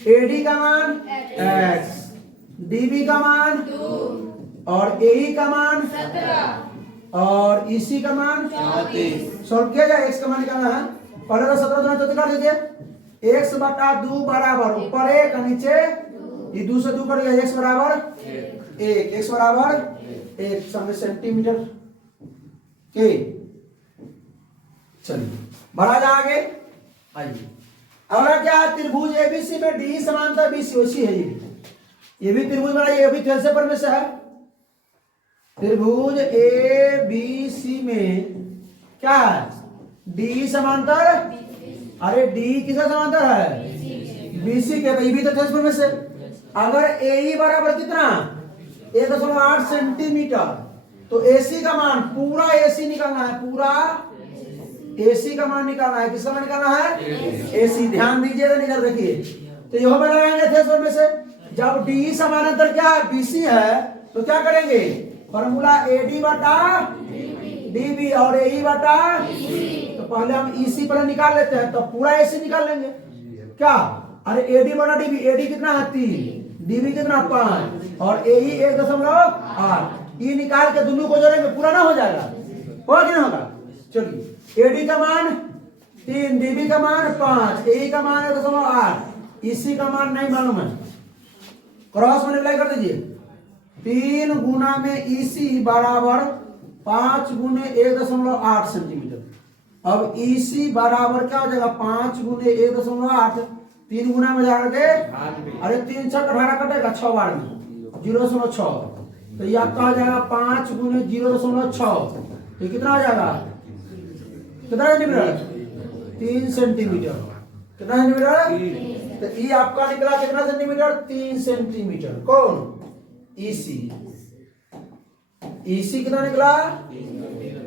AD का मान x, DB का मान 2 और AE का मान 17 और EC का मान 34। सॉल्व किया जाए, x का मान निकालना है। पहले तो 17 तो काट दीजिए। x बटा 2 बराबर ऊपर 1 नीचे ये 2 से 2 कट गया, x बराबर 1 x बराबर 1 सामने सेंटीमीटर के। चलिए बढ़ा जा आगे। आइए अगला क्या है? त्रिभुज ABC में D समांतर BC वैसी है। ये भी त्रिभुज बना, ये भी थेल्से पर में से है। त्रिभुज ABC में क्या है? D समांतर, अरे D किसका समांतर है? BC के, तो ये भी तो थेल्से पर में से। अगर AE बराबर कितना? 1.8 सेंटीमीटर, तो AC का मान पूरा AC निकालना है, पूरा AC का मान निकालना है। किसका मान निकालना है? AC। ध्यान दीजिएगा, इधर देखिए, तो यह में लगाएंगे थेस में से। जब D समानांतर क्या है? BC है, तो क्या करेंगे? फॉर्मूला AD बटा DB और AE बटा, तो पहले हम EC पर निकाल लेते हैं, तो पूरा AC निकाल लेंगे। क्या? अरे AD बटा DB, AD कितना है? 3, DB कितना? 5 और AE 1.8। ये निकाल के दोनों को जोड़ेंगे, पूरा ना हो जाएगा? होगा कि नहीं होगा? चलिए AD का मान 3, DB का मान 5, AE का मान 1.8, EC का मान नहीं मालूम है, क्रॉस मल्टीप्लाई कर दीजिए। 3 गुना में EC बराबर 5 गुने 1.8 सेंटीमीटर। अब EC बराबर क्या हो जाएगा? 5 गुने 1.8, 3 गुना में जाकर अरे 3 6 18 कटेगा 6 बार में 0.6, तो ये आपका हो जाएगा 5 गुने 0.6, तो कितना हो जाएगा? कितना सेंटीमीटर? 3 सेंटीमीटर। कितना सेंटीमीटर? तो ये आपका निकला कितना सेंटीमीटर? 3 सेंटीमीटर। कौन? EC कितना निकला?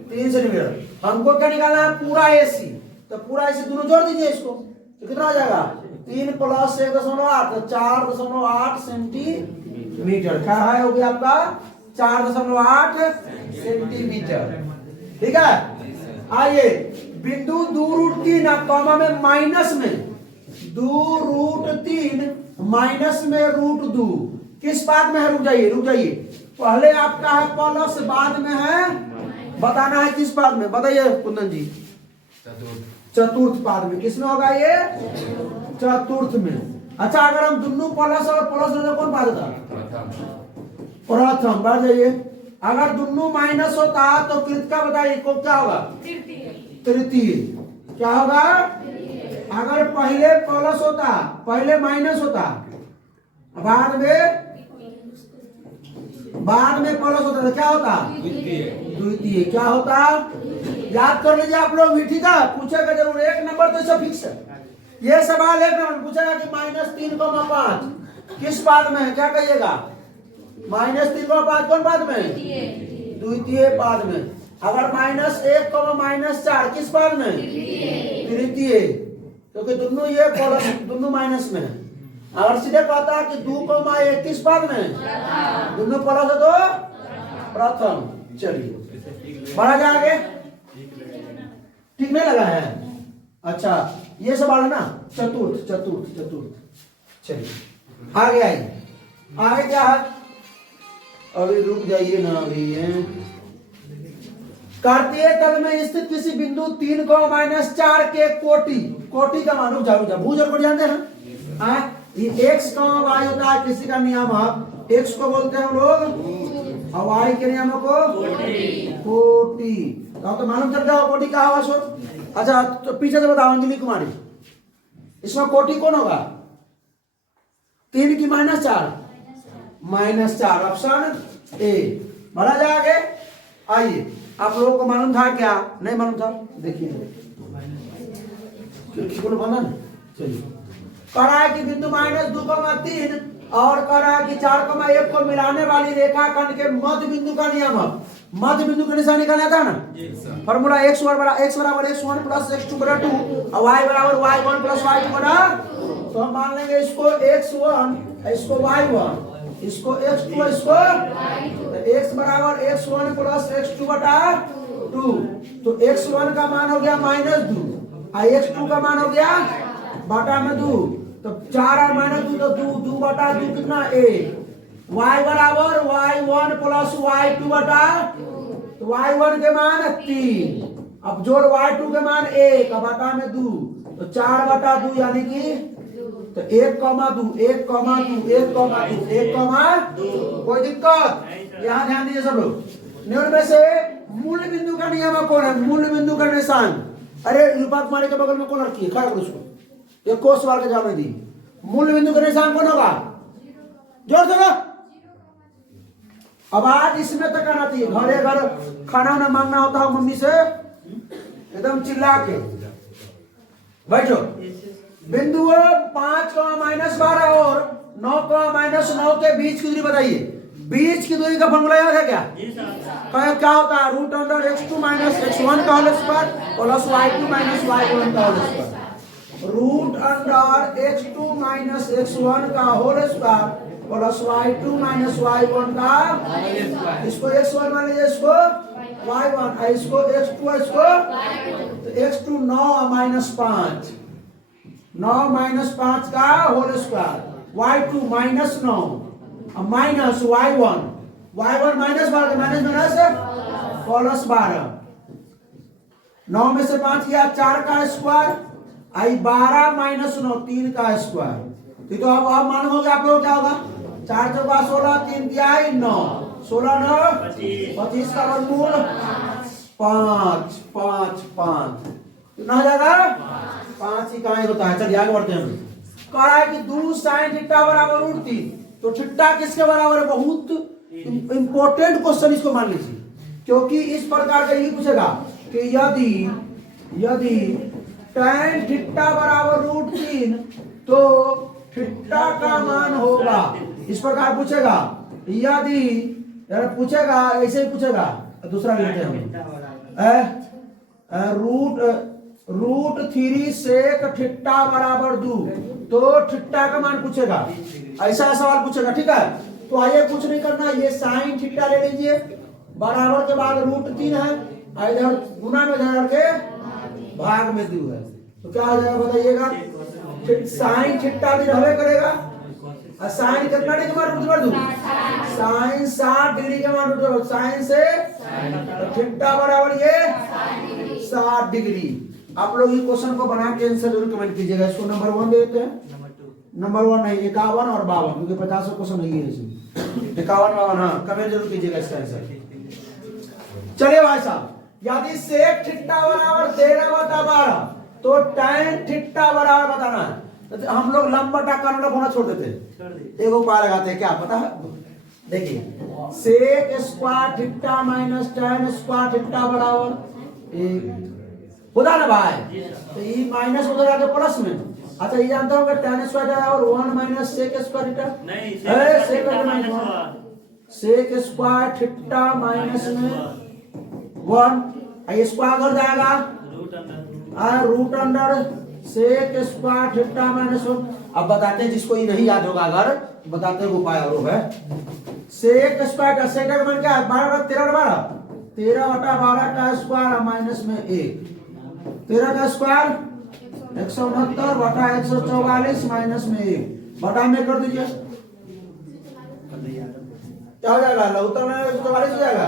3 सेंटीमीटर। हमको क्या निकालना है? पूरा AC, तो पूरा AC दोनों जोड़ दीजिए इसको, तो कितना हो जाएगा? 3 प्लस 1.8 तो 4.8 सेंटीमीटर। क्या है? हो गया आपका 4.8 सेंटीमीटर। ठीक है, आइए बिंदु 2√3 कॉमा में माइनस में 2√3 माइनस में √2 किस बात में है? रुक जाइए, पहले आपका है प्लस, बाद में है बताना है किस पाद में, बताइए कुंदन जी। चतुर्थ पाद में। किसमें होगा ये? चतुर्थ में। अच्छा, अगर हम दोनों प्लस और प्लस में कौन पाद था? प्रथम। बढ़ जाइए। अगर दोनों माइनस होता तो कृत का बताइए को क्या होगा? तृतीय। क्या होगा? अगर पहले प्लस होता, पहले माइनस होता, बाद में प्लस होता तो क्या होता? द्वितीय। क्या होता? याद कर लीजिए आप लोग भी, ठीक है? पूछेगा जरूर, एक नंबर तो इससे फिक्स है। ये सवाल एक नंबर पूछेगा कि -3,5 किस पाद में है? क्या कहिएगा? -3,5 कौन पाद में? द्वितीय पाद में। अगर -1, -4 किस पाद में? तृतीय। क्योंकि दोनों ये प्लस दोनों माइनस में है। अगर सीधे कहता है कि 2,1 किस पाद में? दोनों प्लस है तो प्रथम। चलिए बढ़ा जाएंगे। ठीक नहीं लगा है? अच्छा, ये सवाल है ना, चतुर्थ। चलिए आगे आइए। आगे क्या है? अभी रुक जाइए ना, अभी है कार्तीय तल में स्थित किसी बिंदु 3,-4 के कोटि का मान। रुक जा, भुज और कोटि जानते हैं? ये x, y होता है किसी का नियामक, x को बोलते हैं हम लोग, और वाई के नियमों को कोटि। तो मालूम चल जाओ कोटि क्या होगा सो। अच्छा तो पीछे से बताओ अंजलि कुमारी, इसमें कोटि कौन होगा? 3 की -4 -4 ऑप्शन ए भरा जाएगा। आइए आप लोगों को मालूम था क्या? नहीं मालूम था? देखिए बोलो बना ना। चलिए कह रहा है कि बिंदु -2,3 और कह रहा है कि 4,1 को मिलाने वाली रेखाखंड के मध्य बिंदु का नियम। मध्य बिंदु का निशान निकालना था ना। फॉर्मूला x बराबर x1 प्लस x2 बटा 2 और y बराबर y1 प्लस y2 बटा। तो हम मान लेंगे इसको x1, इसको y1, इसको x2, इसको x बराबर x1 प्लस x2 बटा 2। तो x1 का मान हो गया -2 और x2 का मान हो गया बटा में 2। तो 4 और -2 तो 2 बटा 2 कितना 1। y बराबर y1 प्लस y2 बटा। तो y1 के मान 3, अब जोड़ y2 के मान 1 अब बटा में 2 तो 4 बटा 2 यानी कि तो 1,2 कोई दिक्कत? यहाँ ध्यान दीजिए सब लोग। निम्न में से मूल बिंदु का नियम कौन है? मूल बिंदु का निशान। अरे रूपा कुमारी के बगल में कौन रखी है? खड़ा करो उसको, ये को सवाल का जवाब नहीं दी। मूल बिंदु का निशान कौन होगा? जोर से। अब आज इसमें तक आना चाहिए। घरे घर खाना ना मांगना होता है मम्मी से एकदम चिल्ला के बैठो। बिंदु 5, -12 और 9, -9 के बीच की दूरी बताइए। बीच की दूरी का फॉर्मूला याद है क्या? क्या होता है? √x2 - x1 का whole square plus y2 - y1 का होल स्क्वायर। √x2 - x1 का whole square plus y2 - y1 का। इसको x1 मान लीजिए, इसको y1, इसको x2, इसको तो x2 9 - 5 9 - 5 का whole square y2 -9 minus y1 -12 plus 12। 9 में से 5 गया 4 का स्क्वायर आई 12 - 9 3 का स्क्वायर। तो अब मालूम हो गया आप लोग क्या होगा? 4 चौका 16 3 दिया 9 16 9 25 का वर्गमूल 5 कितना हो जाएगा? 5 इकाई होता है। चलिए आगे बढ़ते हैं। कह रहा है कि 2 sin थीटा बराबर √3। तो थीटा किसके बराबर है? बहुत इंपॉर्टेंट क्वेश्चन, इसको मान लीजिए क्योंकि इस प्रकार का यही पूछेगा कि यदि tan थीटा बराबर √3 तो थीटा का मान होगा। इस प्रकार पूछेगा। यदि पूछेगा ऐसे ही पूछेगा। दूसरा लेते हैं √3 सेक थीटा बराबर 2 तो थीटा का मान पूछेगा। ऐसा सवाल पूछेगा, ठीक है। तो आइए कुछ नहीं करना, ये साइन थीटा ले लीजिए, बराबर के बाद √3 है, इधर गुना में धर के भाग में 2 है। तो क्या हो जाएगा बताइएगा? साइन थीटा भी रहबे करेगा और साइन कितना डिग्री के मान √2 साइन 60 डिग्री के मान √2 साइन से तो थीटा बराबर ये 60 डिग्री। आप लोग ये क्वेश्चन को बना के आंसर जरूर कमेंट कीजिएगा। इसको नंबर 1 दे देते हैं। नंबर 1 नहीं 51 और 52 क्योंकि 50 क्वेश्चन नहीं है इसमें। 51 52 हाँ कमेंट जरूर कीजिएगा इसका आंसर। चलिए भाई साहब, यदि सेक थीटा बराबर 13/12 तो tan थीटा बराबर बताना है। तो हम लोग लंब बटा कर्ण होना छोड़ देते, एक उपाय लगाते हैं। क्या पता है? देखिए sec square theta minus tan square theta बराबर 1 होता ना भाई। तो ये माइनस उधर आके प्लस में। अच्छा ये जानता हूँ कि tan स्क्वायर बराबर 1 माइनस सेक स्क्वायर थीटा नहीं सेक स्क्वायर थीटा माइनस में 1 ये स्क्वायर कर जाएगा √अंडर सेक स्क्वायर थीटा माइनस 1। अब बताते हैं जिसको ये नहीं याद होगा अगर बताते हैं उपाय और है। सेक स्क्वायर का सेक का मान क्या है? 13/12 का स्क्वायर माइनस में 1 13 का स्क्वायर 169 बटा 144 माइनस में 1 बटा में कर दीजिए। क्या हो जाएगा? लघुत्तर में 144 हो जाएगा।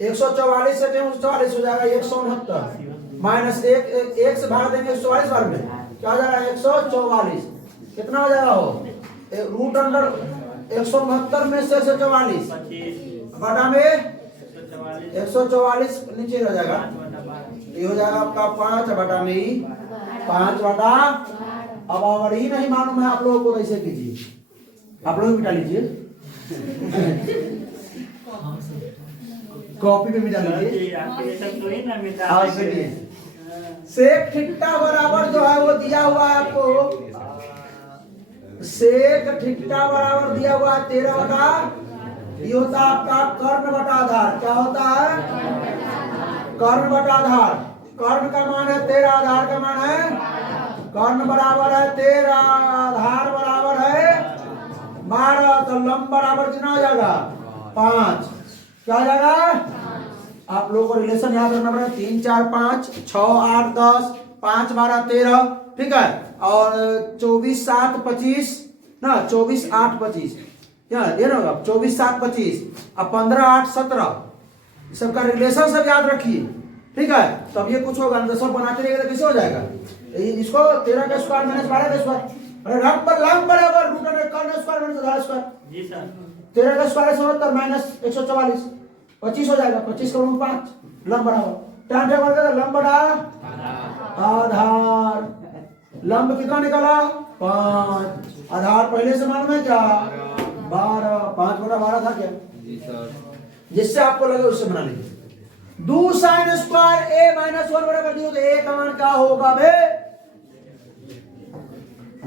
144 से 144 हो जाएगा 169 माइनस 1 से भाग देंगे 144 बार में क्या हो जाएगा? 144 कितना हो जाएगा? हो √अंडर 169 में से 144 बटा में 144 144 नीचे रह जाएगा, 5/12 ये हो जाएगा आपका 5 बटा में ही 5 बटा। अब अगर ही नहीं मालूम है आप लोगों को, ऐसे कीजिए, आप लोग मिटा लीजिए, कॉपी पे मिटा लीजिए। जी, आपके सब तो ही ना मिटा हाँ, देंगे। सुनिए। सेक थीटा बराबर जो है वो दिया हुआ है आपको, सेक थीटा बराबर दिया हुआ है 13 बटा, ये होता है आपका कर्ण बटा आधार। क्या होता है? कर्ण बटा आधार। कर्ण का मान है 13, आधार का मान है, कर्ण बराबर है 13, आधार बराबर है 12, तो लंब बराबर कितना हो जाएगा? 5। क्या हो जाएगा? आप लोगों को रिलेशन याद रखना पड़ेगा, 3 4 5 6 8 10 5 12 13, ठीक है। और 24 7 25 ना, 24 8 25, क्या ये ना होगा 24 7 25 और 15 8 17, सबका रिलेशन सब याद रखिए, ठीक है। तब ये कुछ होगा, सब बनाते रहेगा तो कैसे हो जाएगा? इसको 13 का स्क्वायर माइनस 12 का स्क्वायर, अरे लंब पर लंब बराबर रूट अंडर कर्ण स्क्वायर माइनस आधार स्क्वायर। जी सर। 13 का स्क्वायर 77 माइनस 144, 25 हो जाएगा, 25 का 5 लंब बराबर tan टेबल का लंब बड़ा आधार, लंब कितना निकला? 5, आधार पहले से मालूम है क्या? 12, 5 बटा 12 था क्या? जी सर। जिससे आपको लगे उससे बना लीजिए। 2 sin स्क्वायर a माइनस 1 बराबर डी, तो a का मान क्या होगा बे?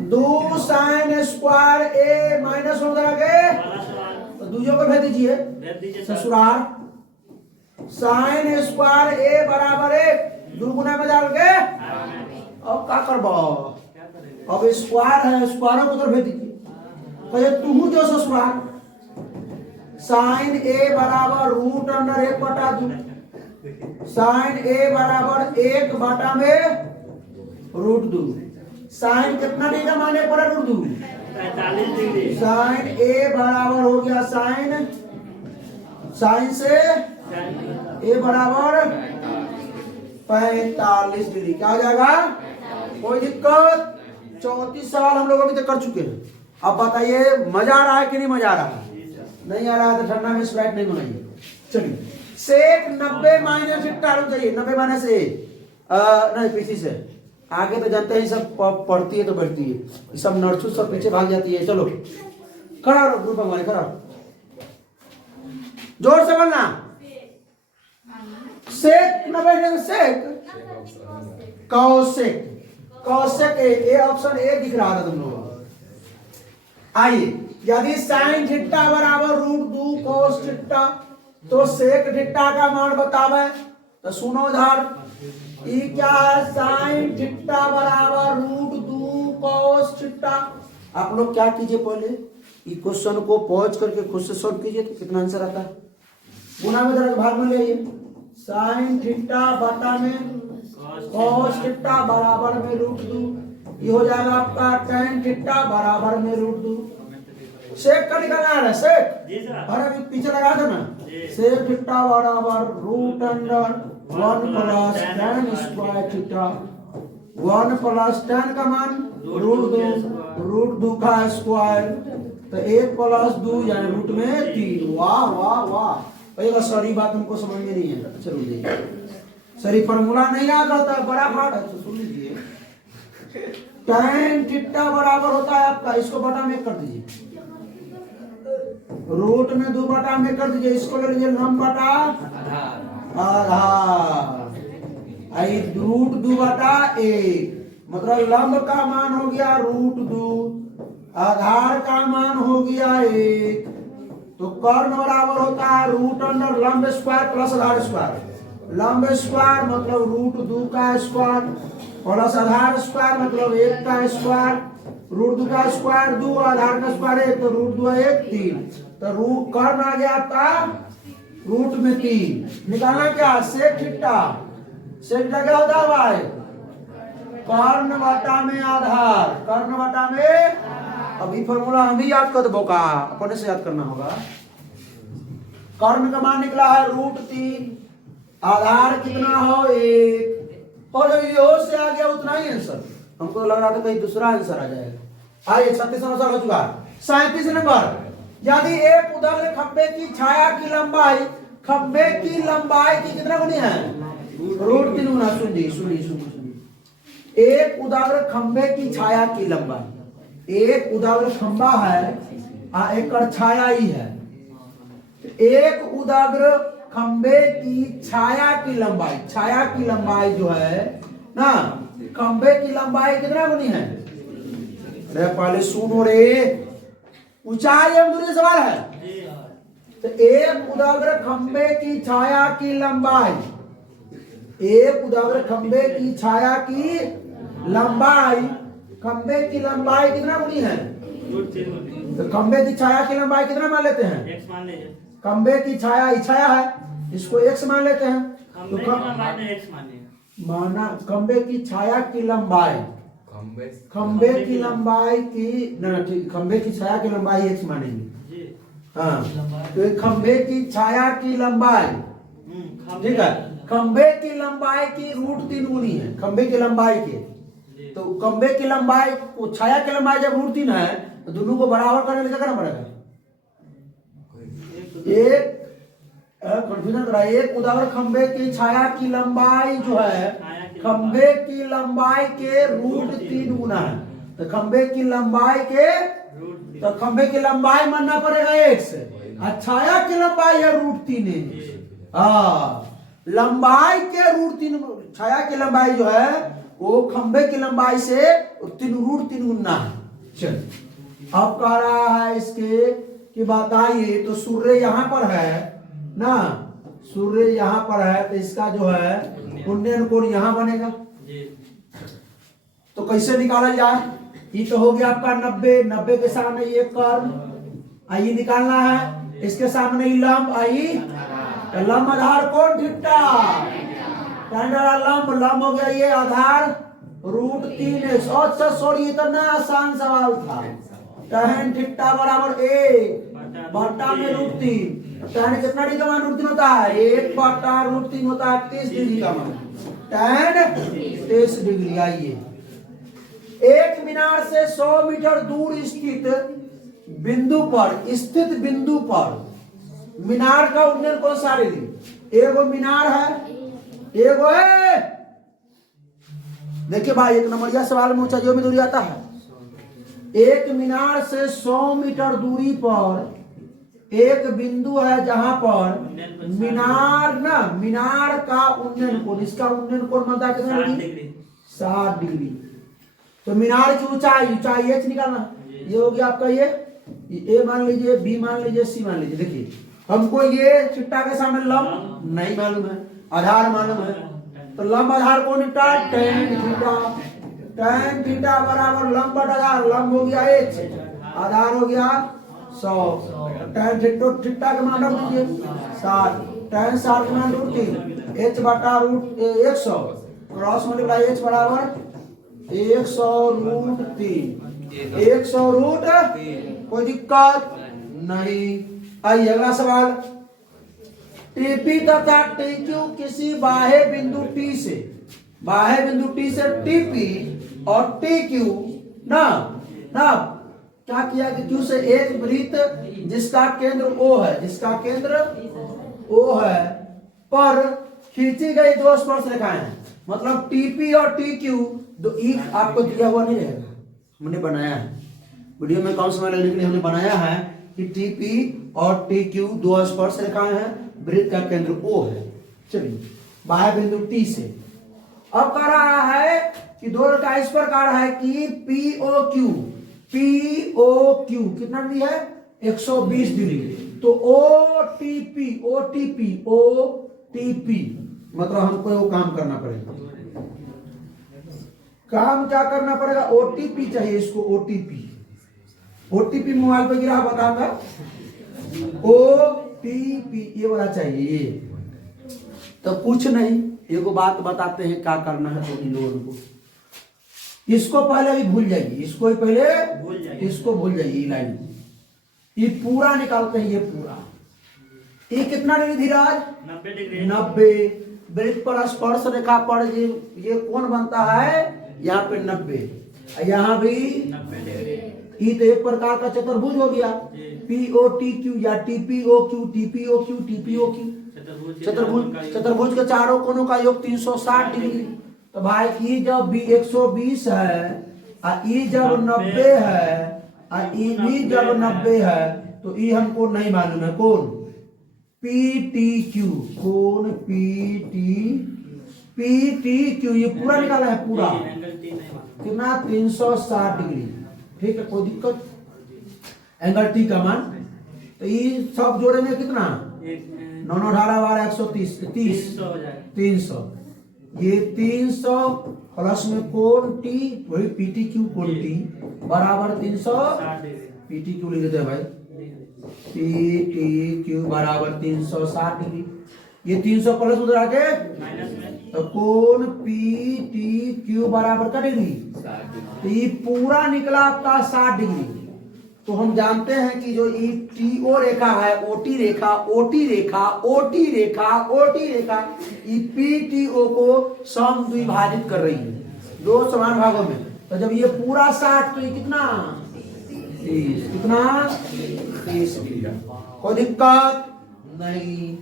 2 sin स्क्वायर a माइनस 1 करा के वाला सवाल तो दूसरों को भेज दीजिए भेज दीजिए सर। ससुराल। sin स्क्वायर a बराबर 1, दुगुना में डाल के अब क्या करबो? क्या करेंगे? अब स्क्वायर है, स्क्वायर को उधर भेज दीजिए, कहे तू जो ससुराल। sin a बराबर रूट अंडर 1 बटा 2, sin a बराबर 1 बटा में रूट 2। sin कितना डिग्री का माने पर रूट 2? 45 डिग्री। sin a बराबर हो गया sin से a बराबर 45 डिग्री। क्या हो जाएगा? कोई दिक्कत? 34 सवाल हम लोग अभी तक कर चुके हैं। अब बताइए मजा आ रहा है कि नहीं मजा आ रहा है? नहीं आ रहा है तो ठंडा में स्प्राइट नहीं बनाइए। चलिए, सेक 90 माइनस टालू चाहिए, 90 माइनस ए नहीं पीछे से आगे तो जानते हैं सब पढ़ती है तो बढ़ती है, ये सब नर्सू सब पीछे भाग जाती है। चलो खड़ा रहो, ग्रुप हमारे खड़ा, जोर से बोलना। Sec 90 sec Kaushik, Kaushik A option A दिख रहा था तुम लोगों को। आइए, यदि साइन थीटा बराबर रूट 2 कोस थीटा, तो सेक थीटा का मान बतावे। तो सुनो इधर, ये क्या है? साइन थीटा बराबर रूट 2 कोस थीटा। आप लोग क्या कीजिए, पहले ये क्वेश्चन को पॉज करके खुद से सॉल्व कीजिए तो कितना आंसर आता है। गुना में जरा भाग में ले आइए, साइन थीटा बटा में कॉस थीटा बराबर में रूट 2, ये हो जाएगा आपका tan थीटा बराबर में रूट 2। सेक का निकालना है सेक, जी सर। अरे अभी पीछे लगा दो ना। जी। सेक थीटा बराबर root under 1 plus tan square theta, 1 plus tan का मान रूट 2 का स्क्वायर, तो 1 प्लस 2 यानी रूट में 3। वाह वाह वाह, पहले सॉरी बात हमको समझ में नहीं है। चलो देखिए, सॉरी फॉर्मूला नहीं याद रहता है, बड़ा हार्ड है, तो सुन लीजिए। tan थीटा बराबर होता है आपका, इसको बटा में कर दीजिए, रूट में 2 बटा में कर दीजिए, इसको ले लीजिए लंब बटा आधार, आई रूट 2 बटा 1, मतलब लंब का मान हो गया रूट 2, आधार का मान हो गया 1, तो कर्ण बराबर होता है रूट अंडर लंब स्क्वायर प्लस आधार स्क्वायर। लंब स्क्वायर मतलब रूट 2 का स्क्वायर प्लस आधार स्क्वायर मतलब 1 का स्क्वायर, रूट 2 का स्क्वायर 2, आधार का स्क्वायर 1, तो रूट 2 1 3, तो रूट कर्ण आ गया आपका रूट में 3। निकालना क्या? सेक थीटा, सेक थीटा क्या होता है भाई? कर्ण बटा में आधार, कर्ण बटा में। अभी फॉर्मूला हम भी याद कर दो का, अपने से याद करना होगा। कर्ण का मान निकला है रूट 3, आधार कितना हो 1, और जब ये से आ गया उतना ही आंसर। हमको लग रहा था कहीं दूसरा आंसर आ जाएगा। आइए 36 नंबर हो चुका। 37 नंबर, यदि एक उदर रेखा खंबे की छाया की लंबाई, खंबे की लंबाई की कितना गुनी है? √3 गुना। सुनिए, एक उदाग्र खंबे की छाया की लंबाई, एक उदाग्र खंबा है एक छाया ही है। एक उदाग्र खंबे की छाया की लंबाई जो है ना, खंबे की लंबाई कितना गुनी है? अरे पहले सुनो रे, ऊंचाई एवं दूरी सवाल है। तो एक उदाग्र खंबे की छाया की लंबाई, एक उदाग्र खंबे की छाया की लंबाई, खंबे की लंबाई कितना गुनी है? तो खंबे की छाया की लंबाई कितना मान लेते हैं? x मान लीजिए। खंबे की छाया है, इसको x मान लेते हैं। तो खंबे की लंबाई में x मानिए। माना खंबे की छाया की लंबाई, खंबे की लंबाई की ठीक, खंबे की छाया की लंबाई x मानेंगे जी। हाँ। तो खंबे की छाया की लंबाई, खंबे- ठीक है, खंबे की लंबाई की √3 गुनी है, खंबे की लंबाई के। जी। तो खंबे की लंबाई को छाया की लंबाई जब √3 है तो दोनों को बराबर करने के लिए क्या करना पड़ेगा? एक कंफ्यूजन करा, एक उदाग्र खंबे की छाया की लंबाई जो है खंबे की लंबाई के √3 गुना है। तो खंबे की लंबाई के, तो खंबे की लंबाई मानना पड़ेगा x, और छाया की लंबाई है √3 है। लंबाई के √3, छाया की लंबाई जो है वो खंबे की लंबाई से √3 गुना है। चल अब कह रहा है इसके कि बताइए, तो सूर्य यहाँ पर है ना, सूर्य यहाँ पर है, तो इसका जो है उन्नयन कोण यहाँ बनेगा। तो कैसे निकाला जाए? ये तो हो गया आपका 90 के सामने ये कर्व, आइए निकालना है। इसके सामने ये लंब, आई तो लंब आधार कोण थीटा, लंब हो गया ये आधार √3। अच्छा सॉरी, इतना आसान सवाल था। tan थीटा बराबर 1 में √3। tan कितना डिग्री का मान √3 होता है? 1/√3 होता है 30 डिग्री का मान, tan 30 डिग्री। आइए, एक मीनार से 100 मीटर दूर स्थित बिंदु पर मीनार का उन्नयन कोण सारे ली। एगो मीनार है, एगो है, देखिए भाई, एक नंबरिया सवाल में ऊंचा जो भी दूरी आता है। एक मीनार से 100 मीटर दूरी पर एक बिंदु है जहां पर मीनार का उन्नयन कोण, इसका उन्नयन कोण बनता है कितना डिग्री? 60 डिग्री। तो मीनार की ऊंचाई h निकालना। ये हो गया आपका ये a मान लीजिए, b मान लीजिए, c मान लीजिए। देखिए हमको ये चिट्टा के सामने लंब नहीं मालूम है, आधार मालूम है। तो लंब आधार कोण tan थीटा बराबर लंब बटा आधार, लंब हो गया h, आधार हो गया 100। tan थीटा का मान रख दीजिए 60, tan 60 का मान √3, h बटा √100, क्रॉस मल्टीप्लाई h बराबर 100√3, 100√3। कोई दिक्कत नहीं। आइए अगला सवाल। टीपी तथा टीक्यू किसी बाह्य बिंदु T से टीपी और टीक्यू ना क्या किया कि Q से एक वृत्त जिसका केंद्र O है पर खींची गई दो स्पर्श रेखाएं हैं। मतलब टीपी और टीक्यू दो, एक आपको दिया हुआ नहीं रहेगा, हमने बनाया है वीडियो में कौन समय लगने के लिए हमने बनाया है कि टीपी और टीक्यू दो स्पर्श रेखाएं हैं, वृत्त का केंद्र O है। चलिए बाह्य बिंदु T से अब कह रहा है कि दो का इस प्रकार है कि POQ कितना डिग्री है? 120 डिग्री। तो OTP मतलब हमको वो काम करना पड़ेगा। काम क्या करना पड़ेगा? OTP चाहिए इसको, OTP मोबाइल पे गिरा बताऊंगा। OTP ये वाला चाहिए। तो कुछ नहीं, एगो बात बताते हैं क्या करना है। तो इन लोगों को इसको पहले भी भूल जाइए, इसको भूल जाइए। लाइन ये पूरा निकालते हैं, ये पूरा ये कितना डिग्री धीराज? 90। वृत्त पर स्पर्श रेखा पर ये कोण बनता है यहाँ पे 90, यहाँ भी ई तो एक प्रकार का चतुर्भुज हो गया, POTQ या TPOQ TPOQ TPOQ, चतुर्भुज के चारों कोनों का योग 360 डिग्री। तो भाई ई जब 120 है और ई जब 90 है और ई भी जब 90 है तो ई हमको नहीं मालूम है कौन, PTQ, कौन PTQ, ये पूरा निकाला है पूरा कितना 360 डिग्री। ठीक है, कोई दिक्कत, एंगल टी का मान तो ये सब जोड़े में कितना 9 18 12 130 300, ये 300 प्लस में कोण टी वही PTQ कोण टी बराबर 360 PTQ लिख देते हैं भाई, PTQ बराबर 360 डिग्री। ये 300 प्लस उधर आके तो कोण PTQ बराबर का डिग्री, तो ये पूरा निकला आपका 60 डिग्री। तो हम जानते हैं कि जो ये TO रेखा है, OT रेखा, OT रेखा, OT रेखा, OT रेखा, ये PTO को समद्विभाजित कर रही है दो समान भागों में। तो जब ये पूरा 60 तो ये कितना 30, कितना 30। कोई दिक्कत नहीं।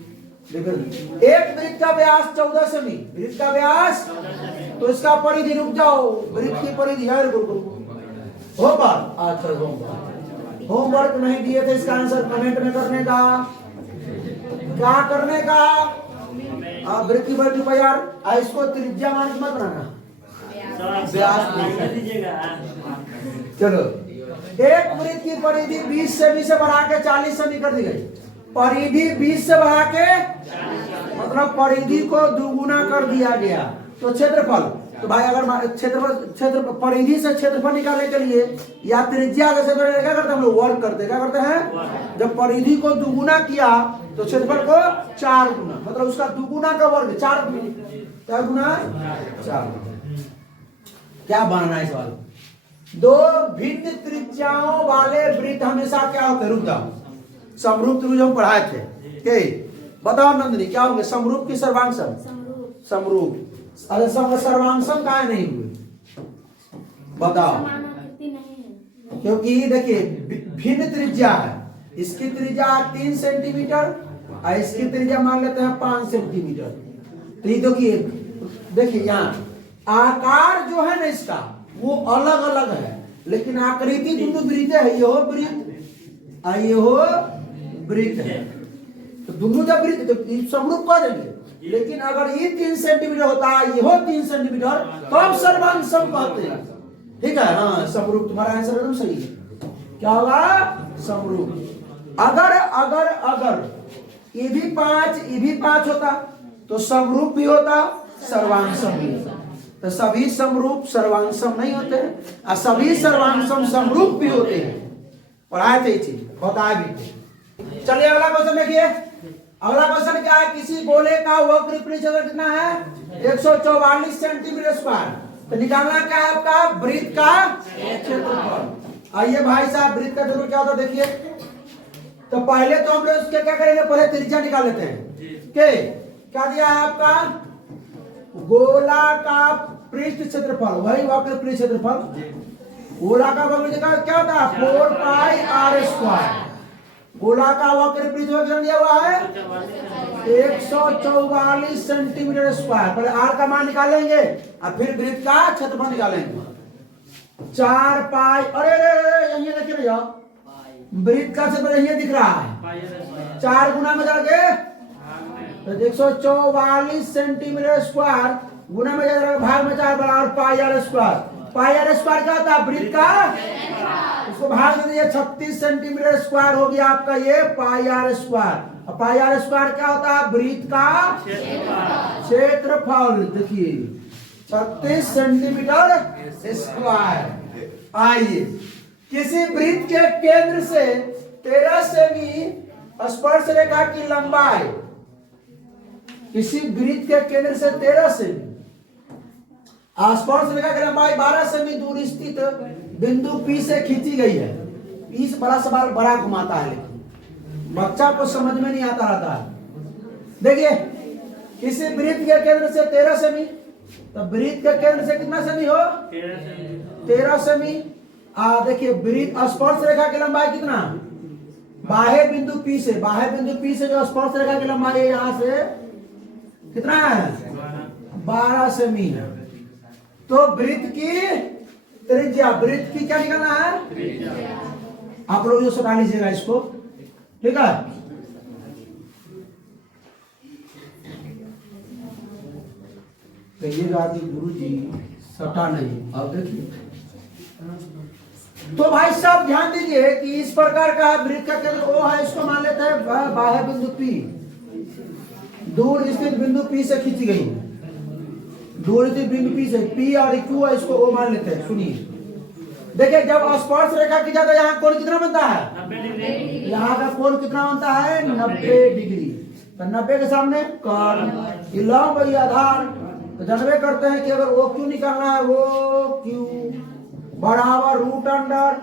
देखो एक वृत्त का व्यास 14 सेमी, वृत्त का व्यास, तो इसका परिधि, रुक जाओ, वृत्त की परिधि है होमवर्क। अच्छा होमवर्क नहीं दिए थे, इसका आंसर कमेंट में करने का, क्या करने का, वृत्त की परिधि यार, इसको त्रिज्या मान के मत बनाना, व्यास दीजिएगा। चलो एक वृत्त की परिधि 20 सेमी से बढ़ा के 40 सेमी कर दी गई, परिधि 20 से बढ़ा के मतलब परिधि को दुगुना कर दिया गया। तो क्षेत्रफल, तो भाई अगर क्षेत्र परिधि से क्षेत्रफल निकालने के लिए या त्रिज्या जैसे क्या करते हैं हम लोग, वर्ग करते, क्या करते हैं, जब परिधि को दुगुना किया तो क्षेत्रफल को 4 गुना, मतलब उसका दुगुना का वर्ग 4 गुना 4। क्या बनाना है सवाल, दो भिन्न त्रिज्याओं वाले वृत्त हमेशा क्या होते हैं, रुक जाओ, समरूप त्रिभुज हम पढ़ाए थे, के बताओ नंदिनी क्या होंगे, समरूप की सर्वांगसम, समरूप। अरे सर्वांगसम काहे नहीं हुए बताओ, क्योंकि देखिए भिन्न त्रिज्या है, इसकी त्रिज्या 3 सेंटीमीटर और इसकी त्रिज्या मान लेते हैं 5 सेंटीमीटर। तो ये देखिए यहाँ आकार जो है ना इसका वो अलग अलग है, लेकिन आकृति दोनों वृत्त है, ये हो वृत्त और ये हो वृत्त है, तो दोनों जब वृत्त तो समरूप कर देंगे। लेकिन अगर ये 3 सेंटीमीटर होता है, ये हो 3 सेंटीमीटर, तो अब सर्वांगसम कहते हैं। ठीक है, हाँ समरूप, तुम्हारा आंसर एकदम सही है। क्या होगा, समरूप। अगर अगर अगर ये भी 5 होता तो समरूप भी होता, सर्वांगसम भी होता। तो सभी समरूप सर्वांगसम नहीं होते हैं और सभी सर्वांगसम समरूप भी होते हैं, पढ़ाए थे ये चीज, बताए भी थे। चलिए अगला क्वेश्चन देखिए, अगला क्वेश्चन क्या है, किसी गोले का वक्र परिक्षेत्र कितना है 144 सेंटीमीटर स्क्वायर। तो निकालना क्या है आपका, वृत्त का क्षेत्रफल। आइए भाई साहब, वृत्त का क्षेत्रफल क्या होता है देखिए। तो पहले तो हम लोग उसके क्या करेंगे, पहले त्रिज्या निकाल लेते हैं। क्या दिया है आपका, गोला का पृष्ठ क्षेत्रफल, वही वक्र पृष्ठ क्षेत्रफल, गोला का वक्र क्या होता है 4 पाई r स्क्वायर। गोला का वक्र पृष्ठ क्षेत्रफल दिया हुआ है 144 सेंटीमीटर स्क्वायर। पहले r का मान निकालेंगे और फिर वृत्त का क्षेत्रफल निकालेंगे। 4 पाई, अरे यही देखिए भैया, वृत्त का क्षेत्रफल यही दिख रहा है, 4 गुना में जाके 144 सेंटीमीटर स्क्वायर गुना में जाकर भाग में 4 बराबर पाई r स्क्वायर। पाई r स्क्वायर क्या होता है, वृत्त का, उसको भाग में दिया 36 सेंटीमीटर स्क्वायर हो गया आपका ये पाई r स्क्वायर। पाई r स्क्वायर क्या होता है, वृत्त का क्षेत्रफल। देखिए 36 सेंटीमीटर स्क्वायर। आइए, किसी वृत्त के केंद्र से 13 सेमी स्पर्श रेखा की लंबाई, किसी वृत्त के केंद्र से 13 सेमी स्पर्श रेखा की लंबाई 12 सेमी दूर स्थित बिंदु P से खींची गई है। P से बड़ा सवाल बड़ा घुमाता है, लेकिन बच्चा को समझ में नहीं आता रहता है। देखिए किसी वृत्त के केंद्र से 13 सेमी, तो वृत्त के केंद्र से कितना सेमी हो 13 सेमी, देखिए वृत्त स्पर्श रेखा की लंबाई कितना, बाह्य बिंदु P से, बाह्य बिंदु P से जो स्पर्श रेखा की लंबाई है यहाँ से कितना है 12 सेमी। तो वृत्त की त्रिज्या, वृत्त की क्या निकालना है, आप लोग जो सटा लीजिएगा इसको, ठीक है। कहिएगा कि गुरु जी सटा नहीं, अब देखिए। तो भाई साहब ध्यान दीजिए कि इस प्रकार का वृत्त का केंद्र O है, इसको मान लेते हैं बाह्य बिंदु P, दूर स्थित बिंदु P से खींची गई, दूर स्थित बिंदु P से, P और Q है, इसको O मान लेते हैं। सुनिए देखिए, जब स्पर्श रेखा की जाता है यहाँ कोण कितना बनता है, यहाँ का कोण कितना बनता है 90 डिग्री। तो 90 के सामने कर्ण, लंब और आधार, तो जानवे करते हैं कि अगर OQ निकालना है, वो Q बराबर रूट अंडर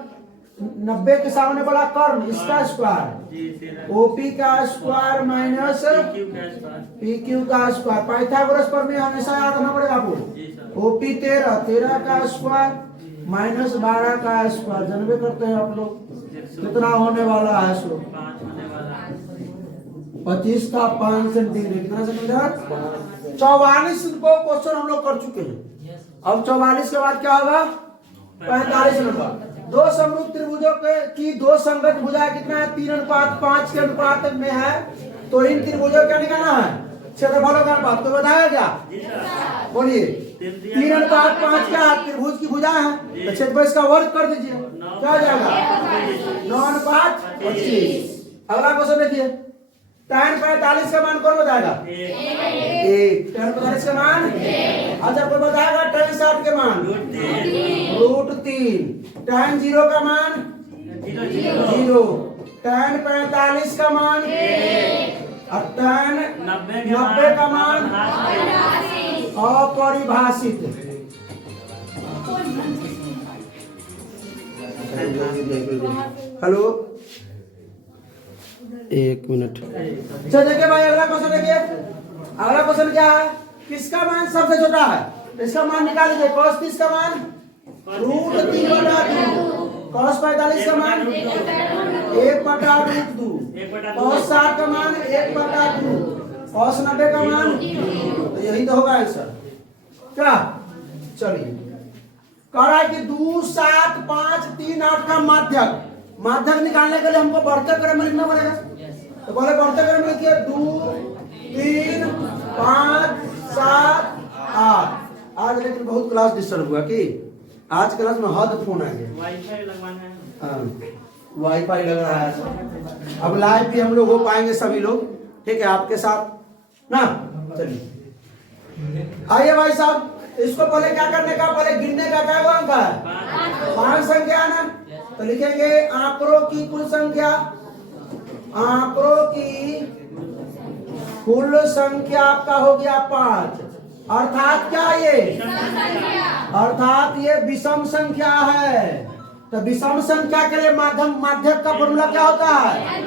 90 के सामने बड़ा कर्ण, इसका स्क्वायर, OP का स्क्वायर माइनस PQ का स्क्वायर। पाइथागोरस पर में हमेशा याद रखना पड़ेगा आपको, OP 13 का स्क्वायर माइनस 12 का स्क्वायर। जानवे करते हैं आप लोग कितना होने वाला है, सो 25 का 5 सेंटीमीटर, कितना सेंटीमीटर 44 को क्वेश्चन हम लोग कर चुके हैं। अब 44 के बाद क्या होगा 45 नंबर। दो समरूप त्रिभुजों की दो संगत भुजाएं कितना है 3:5 के अनुपात में है, तो इन त्रिभुजों क्या निकालना है, क्षेत्रफलों का अनुपात। तो बताया क्या, बोलिए 3:5 क्या त्रिभुज की भुजा है, तो क्षेत्रफल इसका वर्ग कर दीजिए, क्या हो जाएगा 9:25। अगला क्वेश्चन देखिए, tan 45 का मान कौन बताएगा, 1। tan 45 का मान, अच्छा कोई बताएगा tan 60 के मान, √3। tan 0 का मान 0। tan 45 का मान, और tan 90 का मान अपरिभाषित। हेलो, एक मिनट। चलो देखिए भाई, अगला क्वेश्चन देखिए। अगला क्वेश्चन क्या है, किसका मान सबसे छोटा है, इसका मान निकाल लीजिए। cos 30 का मान √3/2, cos 45 का मान 1/√2, cos 60 का मान 1/2, cos 90 का मान, तो यही तो होगा आंसर। क्या, चलिए कह रहा है कि 2, 7, 5, 3, 8 का माध्यक, माध्यक निकालने के लिए हमको बढ़ते क्रम में लिखना पड़ेगा। तो बोले बढ़ते क्रम में लिखिए 2, 3, 5, 7, 8। आज लेकिन बहुत क्लास डिस्टर्ब हुआ कि आज क्लास में हद फोन आ गया, वाईफाई लगवाना है। हाँ वाईफाई लग रहा है। अब लाइव भी हम लोग हो पाएंगे सभी लोग, ठीक है आपके साथ ना। चलिए आइए भाई साहब, इसको पहले क्या करने का, पहले गिनने का क्या अंक है 5 संख्या ना। तो लिखेंगे आंकड़ों की कुल संख्या, आंकड़ों की कुल संख्या आपका हो गया 5। अर्थात क्या ये, अर्थात ये विषम संख्या है। तो विषम संख्या के लिए माध्यक का फॉर्मूला क्या होता है,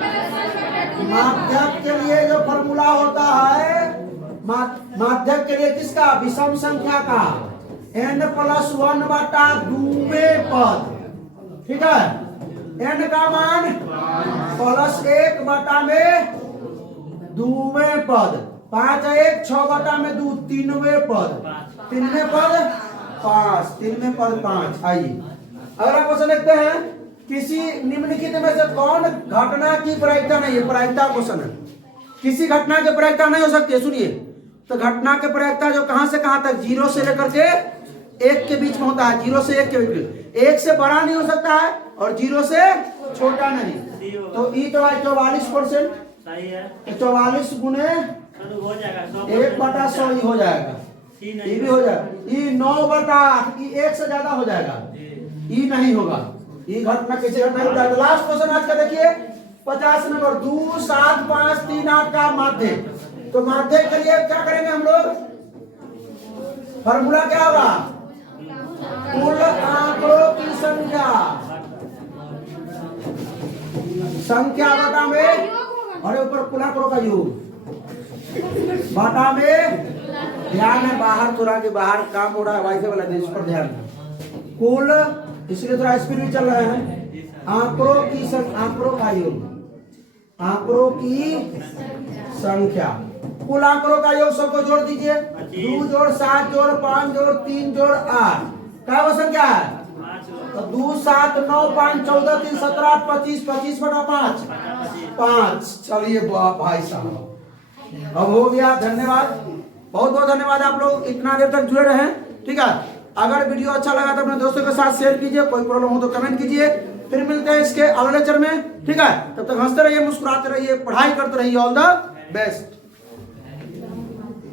माध्यक के लिए जो फॉर्मूला होता है, माध्यक के लिए किसका, विषम संख्या का n+1/2वें पद, ठीक है। n का मान +1/2वें पद, 5 1 6/2 3वें पद, 3वें पद 5, 3वें पद 5। आइए अगला क्वेश्चन देखते हैं, किसी निम्नलिखित में से कौन घटना की प्रायिकता नहीं है, प्रायिकता क्वेश्चन है, किसी घटना की प्रायिकता नहीं हो सकती है। सुनिए, तो घटना की प्रायिकता जो कहां से कहां तक, 0 से लेकर के 1 के बीच में होता है, 0 से 1 के बीच में, 1 से बड़ा नहीं हो सकता है और 0 से छोटा नहीं। तो ई तो 44%, सही है, 44 गुने हो जाएगा 1/100 ही हो जाएगा, ये भी हो जाएगा। ई 9/8, ई 1 से ज्यादा हो जाएगा, ई नहीं होगा। ये घटना किसी घटना होता है। लास्ट क्वेश्चन आज का देखिए 50 नंबर, 2, 7, 5, 3, 8 का माध्य। तो माध्य के लिए क्या करेंगे हम लोग, फॉर्मूला क्या होगा, कुल आंकड़ों की संख्या, संख्या बटा में, अरे ऊपर कुल आंकड़ों का योग बटा में, ध्यान है बाहर थोड़ा के बाहर काम हो रहा है वाईफाई वाला, इस पर ध्यान, कुल इसलिए थोड़ा स्पीड भी चल रहे हैं। आंकड़ों की आंकड़ों का योग, आंकड़ों की संख्या, कुल आंकड़ों का योग सबको जोड़ दीजिए। 2 जोड़ 7 जोड़ 5 जोड़ 3 जोड़ 8 क्या वो संख्या है? तो 2 7 9 5 14 3 17 8 25 25 बटा 5 5। चलिए भाई साहब अब हो गया। धन्यवाद, बहुत बहुत धन्यवाद, आप लोग इतना देर तक जुड़े रहे। ठीक है, अगर वीडियो अच्छा लगा तो अपने दोस्तों के साथ शेयर कीजिए, कोई प्रॉब्लम हो तो कमेंट कीजिए। फिर मिलते हैं इसके अगले लेक्चर में। ठीक है, तब तक हंसते रहिए, मुस्कुराते रहिए, पढ़ाई करते रहिए। All the best.